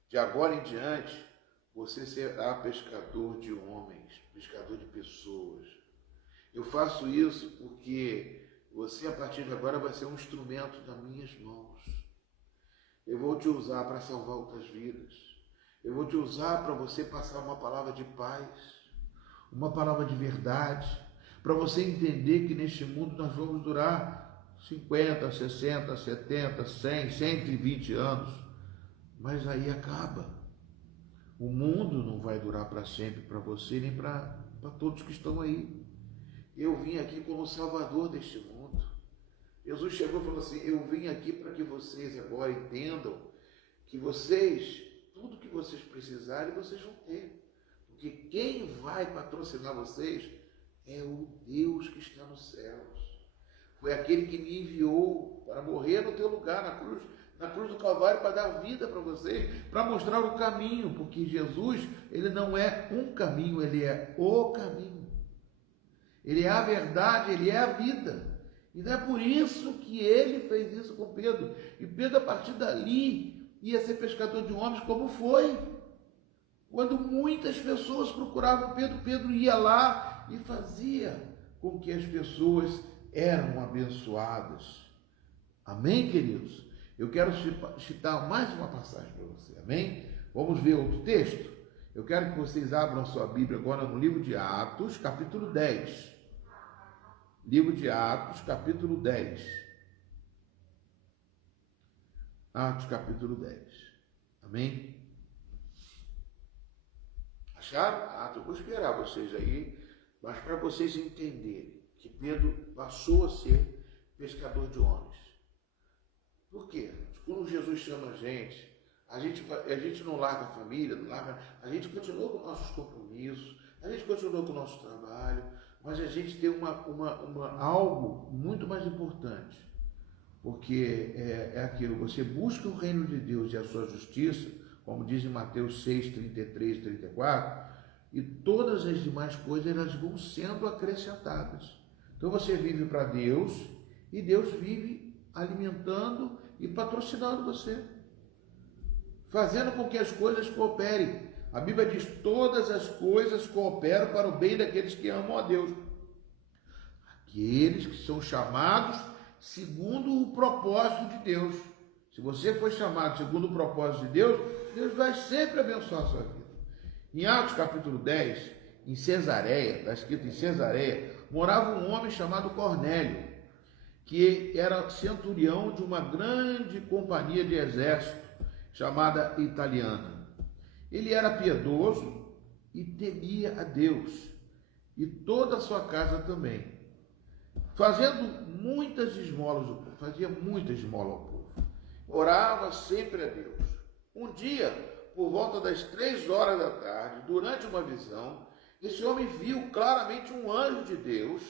De agora em diante, você será pescador de homens, pescador de pessoas. Eu faço isso porque você, a partir de agora, vai ser um instrumento das minhas mãos. Eu vou te usar para salvar outras vidas. Eu vou te usar para você passar uma palavra de paz, uma palavra de verdade, para você entender que neste mundo nós vamos durar 50, 60, 70, 100, 120 anos, mas aí acaba. O mundo não vai durar para sempre para você, nem para todos que estão aí. Eu vim aqui como salvador deste mundo. Jesus chegou e falou assim: eu vim aqui para que vocês agora entendam que vocês, tudo que vocês precisarem, vocês vão ter. Porque quem vai patrocinar vocês é o Deus que está nos céus. Foi aquele que me enviou para morrer no teu lugar, na cruz do Calvário, para dar vida para vocês, para mostrar o caminho, porque Jesus, ele não é um caminho, ele é o caminho. Ele é a verdade, ele é a vida. E não é por isso que ele fez isso com Pedro. E Pedro, a partir dali, ia ser pescador de homens, como foi. Quando muitas pessoas procuravam Pedro, Pedro ia lá e fazia com que as pessoas eram abençoadas. Amém, queridos? Eu quero citar mais uma passagem para você, amém? Vamos ver outro texto? Eu quero que vocês abram a sua Bíblia agora no livro de Atos, capítulo 10. Livro de Atos, capítulo 10. Atos, capítulo 10. Amém? Acharam? Eu vou esperar vocês aí, mas para vocês entenderem que Pedro passou a ser pescador de homens. Por quê? Quando Jesus chama a gente não larga a família, a gente continua com nossos compromissos, A gente continuou com o nosso trabalho, mas a gente tem algo muito mais importante. Porque é aquilo, você busca o reino de Deus e a sua justiça, como diz em Mateus 6, 33 e 34, e todas as demais coisas elas vão sendo acrescentadas. Então você vive para Deus e Deus vive alimentando e patrocinando você, fazendo com que as coisas cooperem. A Bíblia diz: todas as coisas cooperam para o bem daqueles que amam a Deus, aqueles que são chamados segundo o propósito de Deus. Se você foi chamado segundo o propósito de Deus, Deus vai sempre abençoar a sua vida. Em Atos capítulo 10, em Cesareia, está escrito em Cesareia, morava um homem chamado Cornélio, que era centurião de uma grande companhia de exército, chamada Italiana. Ele era piedoso e temia a Deus, e toda a sua casa também, fazendo muitas esmolas ao povo, fazia muita esmola ao povo, orava sempre a Deus. Um dia, por volta das 3 horas da tarde, durante uma visão, esse homem viu claramente um anjo de Deus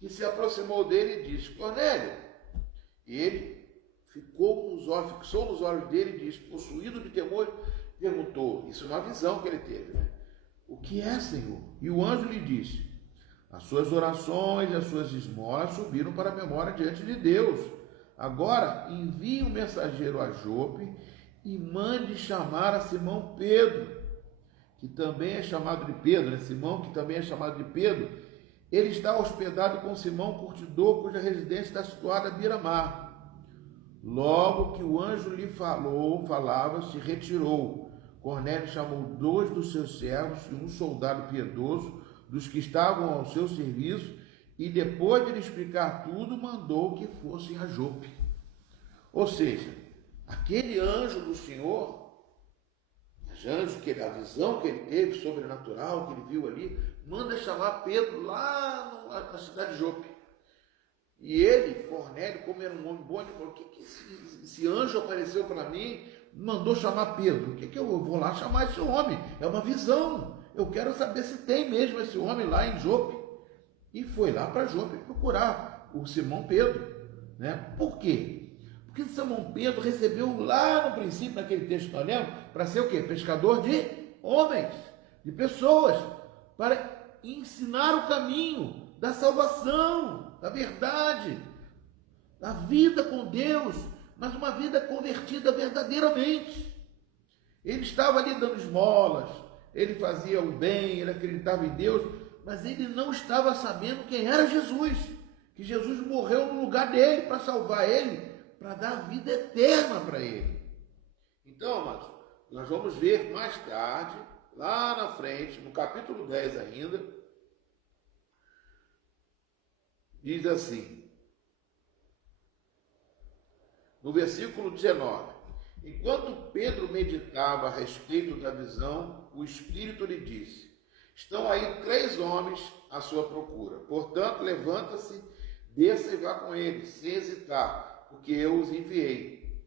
que se aproximou dele e disse: Cornélio. E ele fixou nos olhos dele e disse, possuído de temor, perguntou, isso é uma visão que ele teve, né? O que é, Senhor? E o anjo lhe disse: as suas orações e as suas esmolas subiram para a memória diante de Deus. Agora envie um mensageiro a Jope e mande chamar a Simão Pedro, que também é chamado de Pedro, né? Simão, que também é chamado de Pedro. Ele está hospedado com Simão Curtidor, cuja residência está situada à beira-mar. Logo que o anjo lhe falava, se retirou. Cornélio chamou 2 dos seus servos e um soldado piedoso dos que estavam ao seu serviço, e depois de lhe explicar tudo, mandou que fossem a Jope. Ou seja, aquele anjo do Senhor, a visão que ele teve, sobrenatural, que ele viu ali, manda chamar Pedro lá na cidade de Jope. E ele, Cornélio, como era um homem bom, ele falou: que esse anjo apareceu para mim, mandou chamar Pedro. O que eu vou lá chamar esse homem? É uma visão. Eu quero saber se tem mesmo esse homem lá em Jope. E foi lá para Jope procurar o Simão Pedro, né? Por quê? Porque Simão Pedro recebeu lá no princípio, naquele texto que nós lemos, para ser o quê? Pescador de homens, de pessoas, para ensinar o caminho da salvação, da verdade, da vida com Deus, mas uma vida convertida verdadeiramente. Ele estava ali dando esmolas, ele fazia o bem, ele acreditava em Deus, mas ele não estava sabendo quem era Jesus, que Jesus morreu no lugar dele para salvar ele, para dar vida eterna para ele. Então, amados, nós vamos ver mais tarde, lá na frente, no capítulo 10 ainda, diz assim, no versículo 19: enquanto Pedro meditava a respeito da visão, o Espírito lhe disse: estão aí 3 homens à sua procura. Portanto, levanta-se, desça e vá com eles, sem hesitar, porque eu os enviei.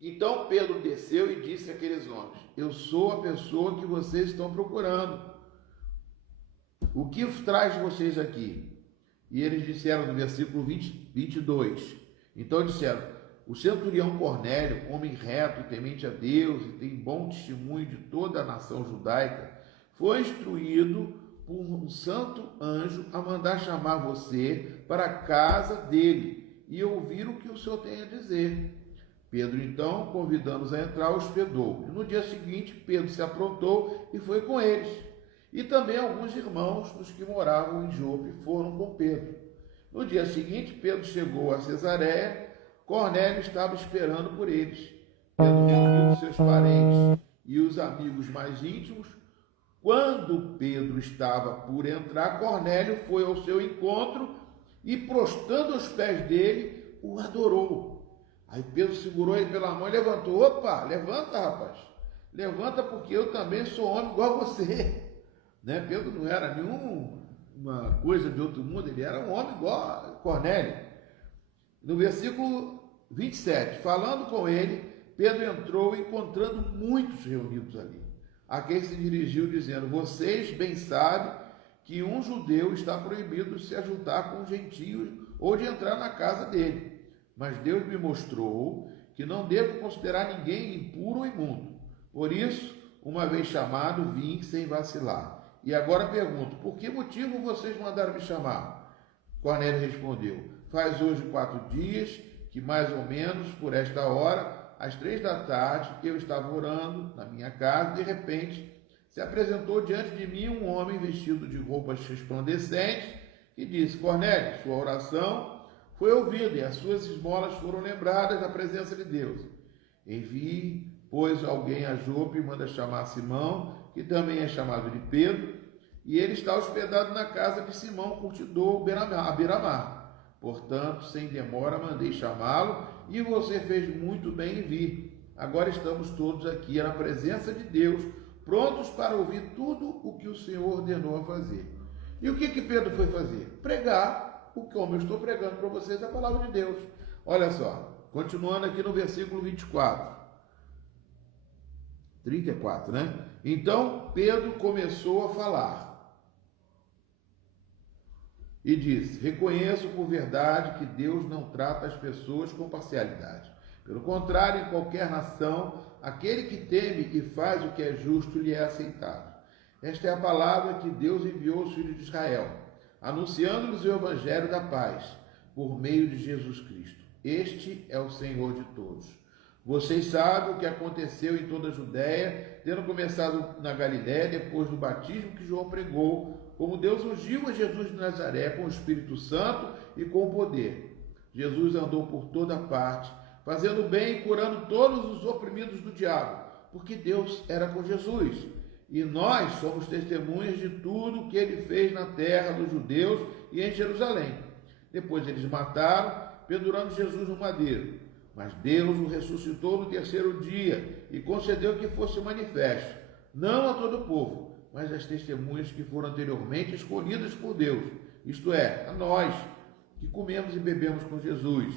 Então Pedro desceu e disse àqueles homens: eu sou a pessoa que vocês estão procurando. O que traz vocês aqui? E eles disseram no versículo 22. Então disseram: o centurião Cornélio, homem reto e temente a Deus e tem bom testemunho de toda a nação judaica, foi instruído por um santo anjo a mandar chamar você para a casa dele e ouvir o que o Senhor tem a dizer. Pedro, então, convidando-os a entrar, hospedou. E no dia seguinte, Pedro se aprontou e foi com eles. E também alguns irmãos dos que moravam em Jope foram com Pedro. No dia seguinte, Pedro chegou a Cesareia. Cornélio estava esperando por eles, tendo reunido seus parentes e os amigos mais íntimos. Quando Pedro estava por entrar, Cornélio foi ao seu encontro e, prostrando aos pés dele, o adorou. Aí Pedro segurou ele pela mão e levantou. Opa, levanta, rapaz. Levanta, porque eu também sou homem igual a você. Né? Pedro não era nenhuma coisa de outro mundo, ele era um homem igual a Cornélio. No versículo 27, falando com ele, Pedro entrou, encontrando muitos reunidos ali. a quem se dirigiu, dizendo: vocês bem sabem que um judeu está proibido de se ajuntar com um gentio ou de entrar na casa dele. Mas Deus me mostrou que não devo considerar ninguém impuro ou imundo. Por isso, uma vez chamado, vim sem vacilar. E agora pergunto: por que motivo vocês mandaram me chamar? Cornélio respondeu: faz hoje 4 dias que, mais ou menos por esta hora, às 3 da tarde, eu estava orando na minha casa e, de repente, se apresentou diante de mim um homem vestido de roupas resplandecentes e disse: Cornélio, sua oração foi ouvida e as suas esmolas foram lembradas na presença de Deus. Envie, pois, alguém a Jope e manda chamar Simão, que também é chamado de Pedro, e ele está hospedado na casa de Simão, curtidor à beira-mar. Portanto, sem demora, mandei chamá-lo, e você fez muito bem em vir. Agora estamos todos aqui na presença de Deus, prontos para ouvir tudo o que o Senhor ordenou a fazer. E o que Pedro foi fazer? Pregar, como eu estou pregando para vocês, a palavra de Deus. Olha só, continuando aqui no versículo 34, né? Então Pedro começou a falar e disse: reconheço por verdade que Deus não trata as pessoas com parcialidade. Pelo contrário, em qualquer nação, aquele que teme e faz o que é justo lhe é aceitável. Esta é a palavra que Deus enviou aos filhos de Israel, anunciando-lhes o evangelho da paz, por meio de Jesus Cristo. Este é o Senhor de todos. Vocês sabem o que aconteceu em toda a Judéia, tendo começado na Galiléia, depois do batismo que João pregou, como Deus ungiu a Jesus de Nazaré com o Espírito Santo e com o poder. Jesus andou por toda parte, fazendo bem e curando todos os oprimidos do diabo, porque Deus era com Jesus. E nós somos testemunhas de tudo que ele fez na terra dos judeus e em Jerusalém. Depois eles mataram, pendurando Jesus no madeiro. Mas Deus o ressuscitou no 3º dia e concedeu que fosse manifesto, não a todo o povo, mas às testemunhas que foram anteriormente escolhidas por Deus, isto é, a nós, que comemos e bebemos com Jesus.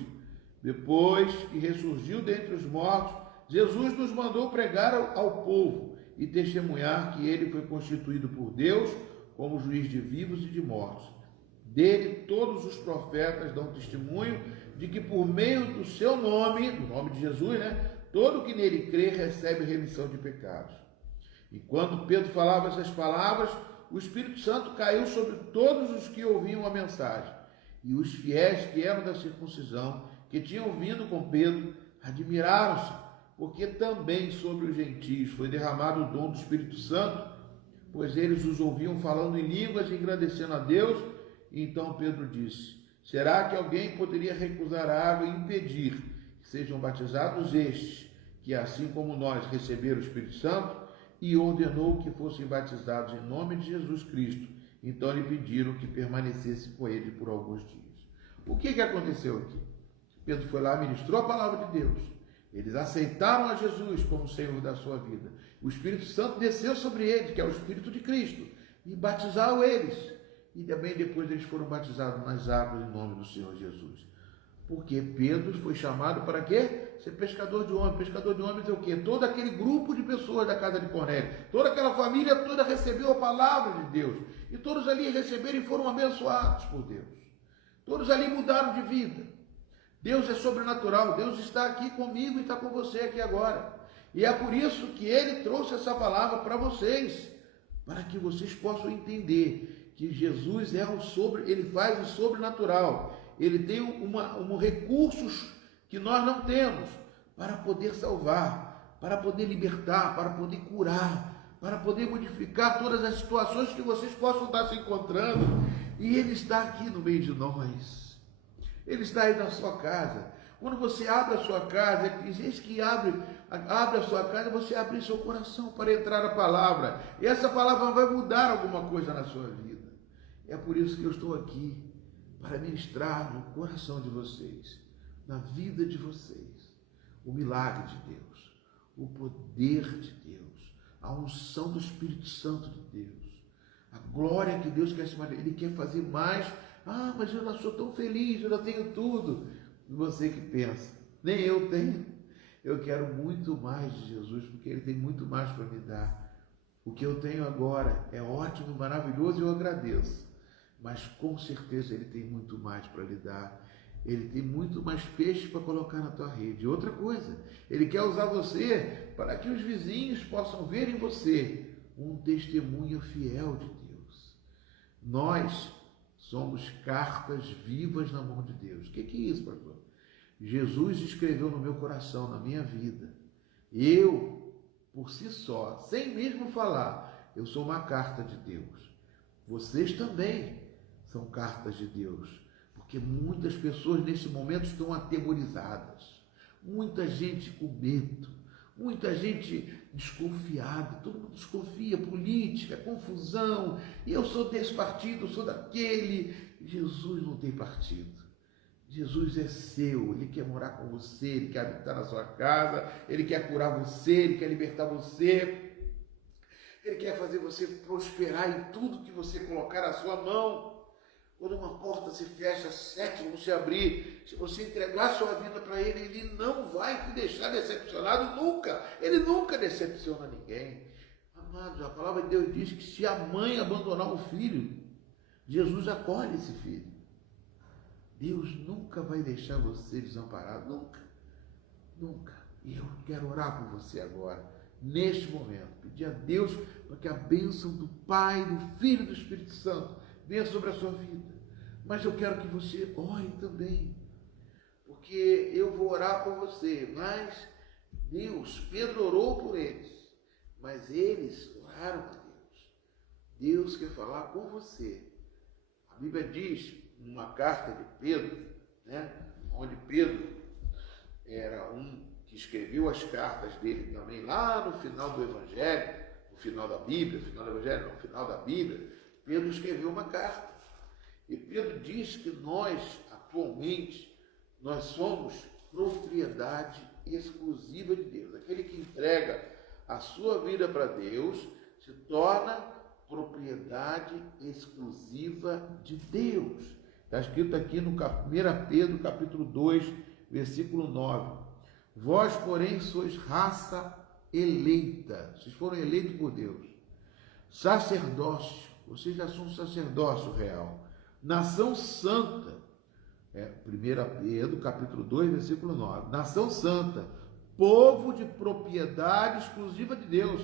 Depois que ressurgiu dentre os mortos, Jesus nos mandou pregar ao povo e testemunhar que ele foi constituído por Deus como juiz de vivos e de mortos. Dele todos os profetas dão testemunho de que por meio do seu nome, do nome de Jesus, todo que nele crê recebe remissão de pecados. E quando Pedro falava essas palavras, o Espírito Santo caiu sobre todos os que ouviam a mensagem. E os fiéis que eram da circuncisão, que tinham vindo com Pedro, admiraram-se, porque também sobre os gentios foi derramado o dom do Espírito Santo, pois eles os ouviam falando em línguas e engrandecendo a Deus. E então Pedro disse: será que alguém poderia recusar a água e impedir que sejam batizados estes, que assim como nós receberam o Espírito Santo? E ordenou que fossem batizados em nome de Jesus Cristo. Então lhe pediram que permanecesse com ele por alguns dias. O que aconteceu aqui? Pedro foi lá e ministrou a palavra de Deus. Eles aceitaram a Jesus como Senhor da sua vida. O Espírito Santo desceu sobre eles, que é o Espírito de Cristo, e batizaram eles. E também depois eles foram batizados nas águas em nome do Senhor Jesus. Porque Pedro foi chamado para quê? Ser pescador de homens. Pescador de homens é o quê? Todo aquele grupo de pessoas da casa de Cornélio, toda aquela família toda recebeu a palavra de Deus. E todos ali receberam e foram abençoados por Deus. Todos ali mudaram de vida. Deus é sobrenatural. Deus está aqui comigo e está com você aqui agora. E é por isso que ele trouxe essa palavra para vocês, para que vocês possam entender que Jesus ele faz o sobrenatural. Ele tem recursos que nós não temos para poder salvar, para poder libertar, para poder curar, para poder modificar todas as situações que vocês possam estar se encontrando. E ele está aqui no meio de nós. Ele está aí na sua casa. Quando você abre a sua casa, ele diz que abre a sua casa, você abre seu coração para entrar a palavra. E essa palavra vai mudar alguma coisa na sua vida. É por isso que eu estou aqui, para ministrar no coração de vocês, na vida de vocês, o milagre de Deus, o poder de Deus, a unção do Espírito Santo de Deus, a glória que Deus quer se manifestar. Ele quer fazer mais. Ah, mas eu não sou tão feliz, eu não tenho tudo. E você que pensa, nem eu tenho. Eu quero muito mais de Jesus, porque Ele tem muito mais para me dar. O que eu tenho agora é ótimo, maravilhoso e eu agradeço. Mas com certeza Ele tem muito mais para lhe dar. Ele tem muito mais peixe para colocar na tua rede. Outra coisa, Ele quer usar você para que os vizinhos possam ver em você um testemunho fiel de Deus. Nós somos cartas vivas na mão de Deus. O que é isso, pastor? Jesus escreveu no meu coração, na minha vida. Eu, por si só, sem mesmo falar, eu sou uma carta de Deus. Vocês também são cartas de Deus. Porque muitas pessoas nesse momento estão atemorizadas, muita gente com medo, muita gente desconfiada, todo mundo desconfia, política, confusão, e eu sou desse partido, eu sou daquele. Jesus não tem partido. Jesus é seu, Ele quer morar com você, Ele quer habitar na sua casa, Ele quer curar você, Ele quer libertar você, Ele quer fazer você prosperar em tudo que você colocar na sua mão. Quando uma porta se fecha, 7 vão se abrir. Se você entregar sua vida para Ele, Ele não vai te deixar decepcionado nunca. Ele nunca decepciona ninguém. Amados, a palavra de Deus diz que se a mãe abandonar o filho, Jesus acolhe esse filho. Deus nunca vai deixar você desamparado, nunca, nunca. E eu quero orar por você agora, neste momento, pedir a Deus para que a bênção do Pai, do Filho e do Espírito Santo venha sobre a sua vida. Mas eu quero que você ore também, porque eu vou orar por você, mas Deus, Pedro orou por eles, mas eles oraram a Deus. Deus quer falar com você. A Bíblia diz, numa carta de Pedro, né, onde Pedro era um que escreveu as cartas dele também, lá no final do Evangelho, no final da Bíblia, no final da Bíblia, Pedro escreveu uma carta. E Pedro diz que nós, atualmente, nós somos propriedade exclusiva de Deus. Aquele que entrega a sua vida para Deus se torna propriedade exclusiva de Deus. Está escrito aqui no 1 Pedro, capítulo 2, versículo 9. Vós, porém, sois raça eleita. Vocês foram eleitos por Deus. Sacerdócio. Vocês já são um sacerdócio real. Nação santa. 1 Pedro, capítulo 2, versículo 9. Nação santa. Povo de propriedade exclusiva de Deus,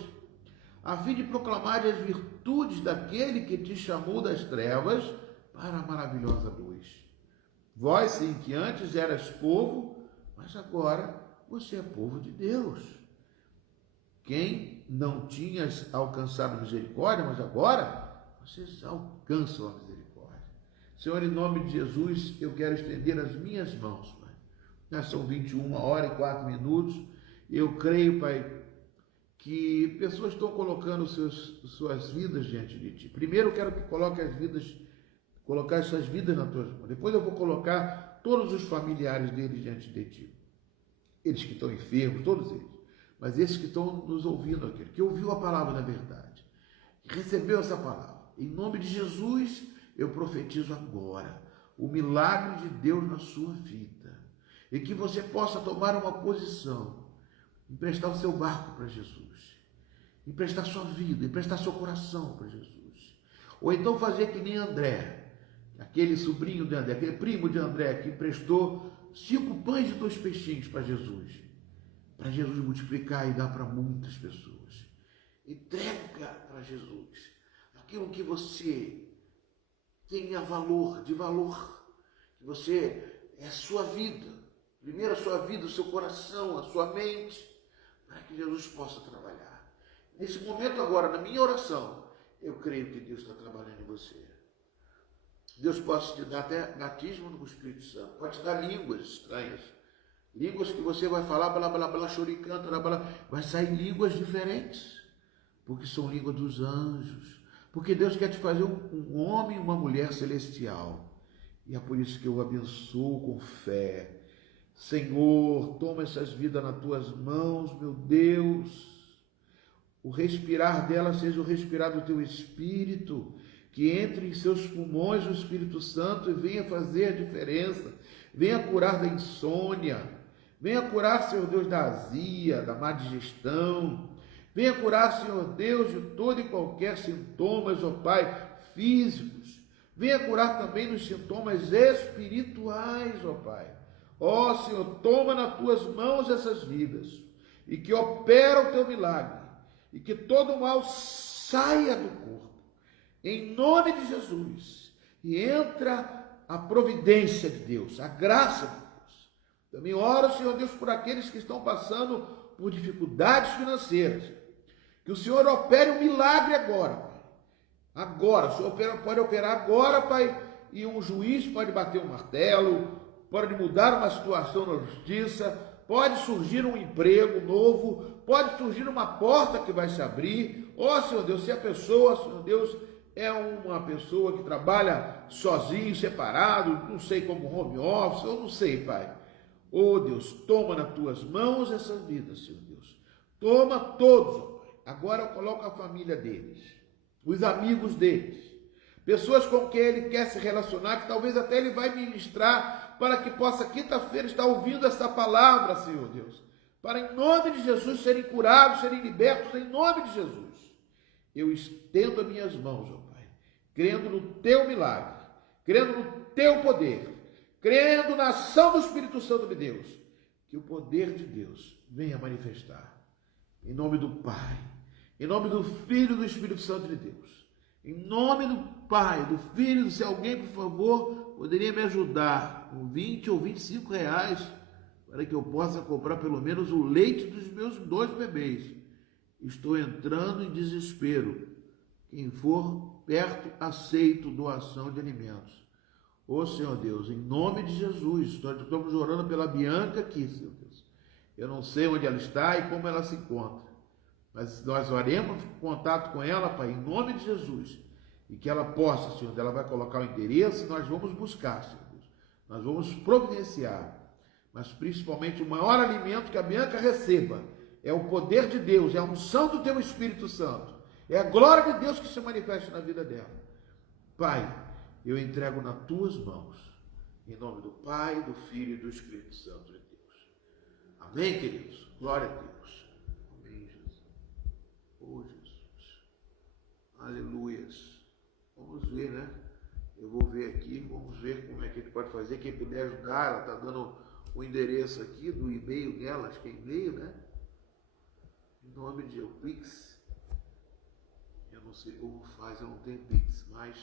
a fim de proclamar as virtudes daquele que te chamou das trevas para a maravilhosa luz. Vós, sim, que antes eras povo, mas agora você é povo de Deus. Quem não tinhas alcançado misericórdia, mas agora vocês alcançam a misericórdia. Senhor, em nome de Jesus, eu quero estender as minhas mãos, Pai. Já são 21 horas e 4 minutos. Eu creio, Pai, que pessoas estão colocando suas vidas diante de Ti. Primeiro eu quero que colocar essas vidas nas Tuas mãos. Depois eu vou colocar todos os familiares deles diante de Ti. Eles que estão enfermos, todos eles. Mas esses que estão nos ouvindo aqui, que ouviu a palavra da verdade, que recebeu essa palavra. Em nome de Jesus, eu profetizo agora o milagre de Deus na sua vida. E que você possa tomar uma posição, emprestar o seu barco para Jesus, emprestar sua vida, emprestar seu coração para Jesus. Ou então fazer que nem André, aquele sobrinho de André, aquele primo de André, que emprestou 5 pães e 2 peixinhos para Jesus multiplicar e dar para muitas pessoas. Entrega para Jesus aquilo que você tenha valor, que você é a sua vida, primeiro a sua vida, o seu coração, a sua mente, para que Jesus possa trabalhar. Nesse momento agora, na minha oração, eu creio que Deus está trabalhando em você. Deus pode te dar até batismo no Espírito Santo, pode te dar línguas estranhas, línguas que você vai falar, blá, blá, blá, choricanta, blá, blá, vai sair línguas diferentes, porque são línguas dos anjos, porque Deus quer te fazer um homem e uma mulher celestial, e é por isso que eu abençoo com fé. Senhor, toma essas vidas nas tuas mãos, meu Deus, o respirar dela seja o respirar do teu Espírito, que entre em seus pulmões o Espírito Santo e venha fazer a diferença, venha curar da insônia, venha curar, Senhor Deus, da azia, da má digestão, Venha curar, Senhor Deus, de todo e qualquer sintomas, ó Pai, físicos. Venha curar também nos sintomas espirituais, ó Pai. Ó Senhor, toma nas tuas mãos essas vidas e que opera o teu milagre e que todo mal saia do corpo. Em nome de Jesus. E entra a providência de Deus, a graça de Deus. Também oro, Senhor Deus, por aqueles que estão passando por dificuldades financeiras. Que o Senhor opere um milagre agora, Pai. Agora, o Senhor pode operar agora, Pai, e um juiz pode bater um martelo, pode mudar uma situação na justiça, pode surgir um emprego novo, pode surgir uma porta que vai se abrir. Ó, Senhor Deus, se a pessoa, Senhor Deus, é uma pessoa que trabalha sozinho, separado, não sei como home office, eu não sei, Pai. Ó Deus, toma nas tuas mãos essa vida, Senhor Deus. Toma todos, ó Pai. Agora eu coloco a família deles, os amigos deles, pessoas com quem ele quer se relacionar, que talvez até ele vai ministrar, para que possa quinta-feira estar ouvindo essa palavra, Senhor Deus, para em nome de Jesus serem curados, serem libertos, em nome de Jesus. Eu estendo as minhas mãos, ó Pai, crendo no teu milagre, crendo no teu poder, crendo na ação do Espírito Santo de Deus, que o poder de Deus venha manifestar. Em nome do Pai, em nome do Filho e do Espírito Santo de Deus, em nome do Pai, do Filho, se alguém, por favor, poderia me ajudar com 20 ou 25 reais, para que eu possa comprar pelo menos o leite dos meus 2 bebês. Estou entrando em desespero. Quem for perto, aceito doação de alimentos. Ô Senhor Deus, em nome de Jesus, nós estamos orando pela Bianca aqui, Senhor Deus. Eu não sei onde ela está e como ela se encontra, mas nós oremos contato com ela, Pai, em nome de Jesus, e que ela possa, Senhor, ela vai colocar o endereço e nós vamos buscar, Senhor Deus. Nós vamos providenciar, mas principalmente o maior alimento que a Bianca receba é o poder de Deus, é a unção do teu Espírito Santo, é a glória de Deus que se manifesta na vida dela. Pai, eu entrego nas tuas mãos, em nome do Pai, do Filho e do Espírito Santo de Deus. Amém, queridos? Glória a Deus. Amém, Jesus. Oh, Jesus. Aleluias. Vamos ver, né? Eu vou ver aqui, vamos ver como é que a gente pode fazer. Quem puder ajudar, ela está dando o endereço aqui do e-mail dela, acho que é e-mail, né? Em nome de Pix. Eu não sei como faz, eu não tenho Pix, mas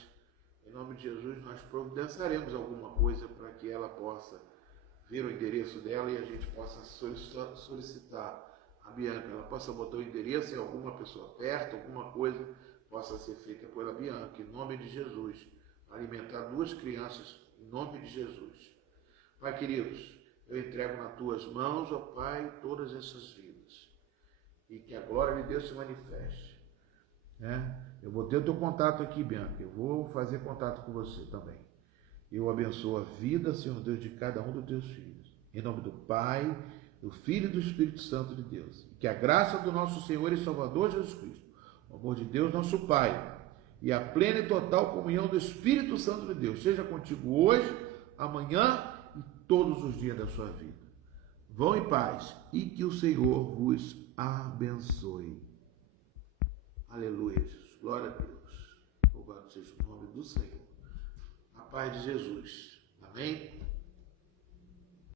em nome de Jesus nós providenciaremos alguma coisa para que ela possa ver o endereço dela e a gente possa solicitar a Bianca, ela possa botar o endereço em alguma pessoa perto, alguma coisa possa ser feita pela Bianca, em nome de Jesus, alimentar 2 crianças, em nome de Jesus. Pai queridos, eu entrego nas tuas mãos, ó Pai, todas essas vidas, e que a glória de Deus se manifeste. Eu vou ter o teu contato aqui, Bianca, eu vou fazer contato com você também. Eu abençoo a vida, Senhor Deus, de cada um dos teus filhos. Em nome do Pai, do Filho e do Espírito Santo de Deus. Que a graça do nosso Senhor e Salvador Jesus Cristo, o amor de Deus, nosso Pai, e a plena e total comunhão do Espírito Santo de Deus seja contigo hoje, amanhã e todos os dias da sua vida. Vão em paz e que o Senhor vos abençoe. Aleluia, Jesus. Glória a Deus. Louvado seja o nome do Senhor. A paz de Jesus. Amém?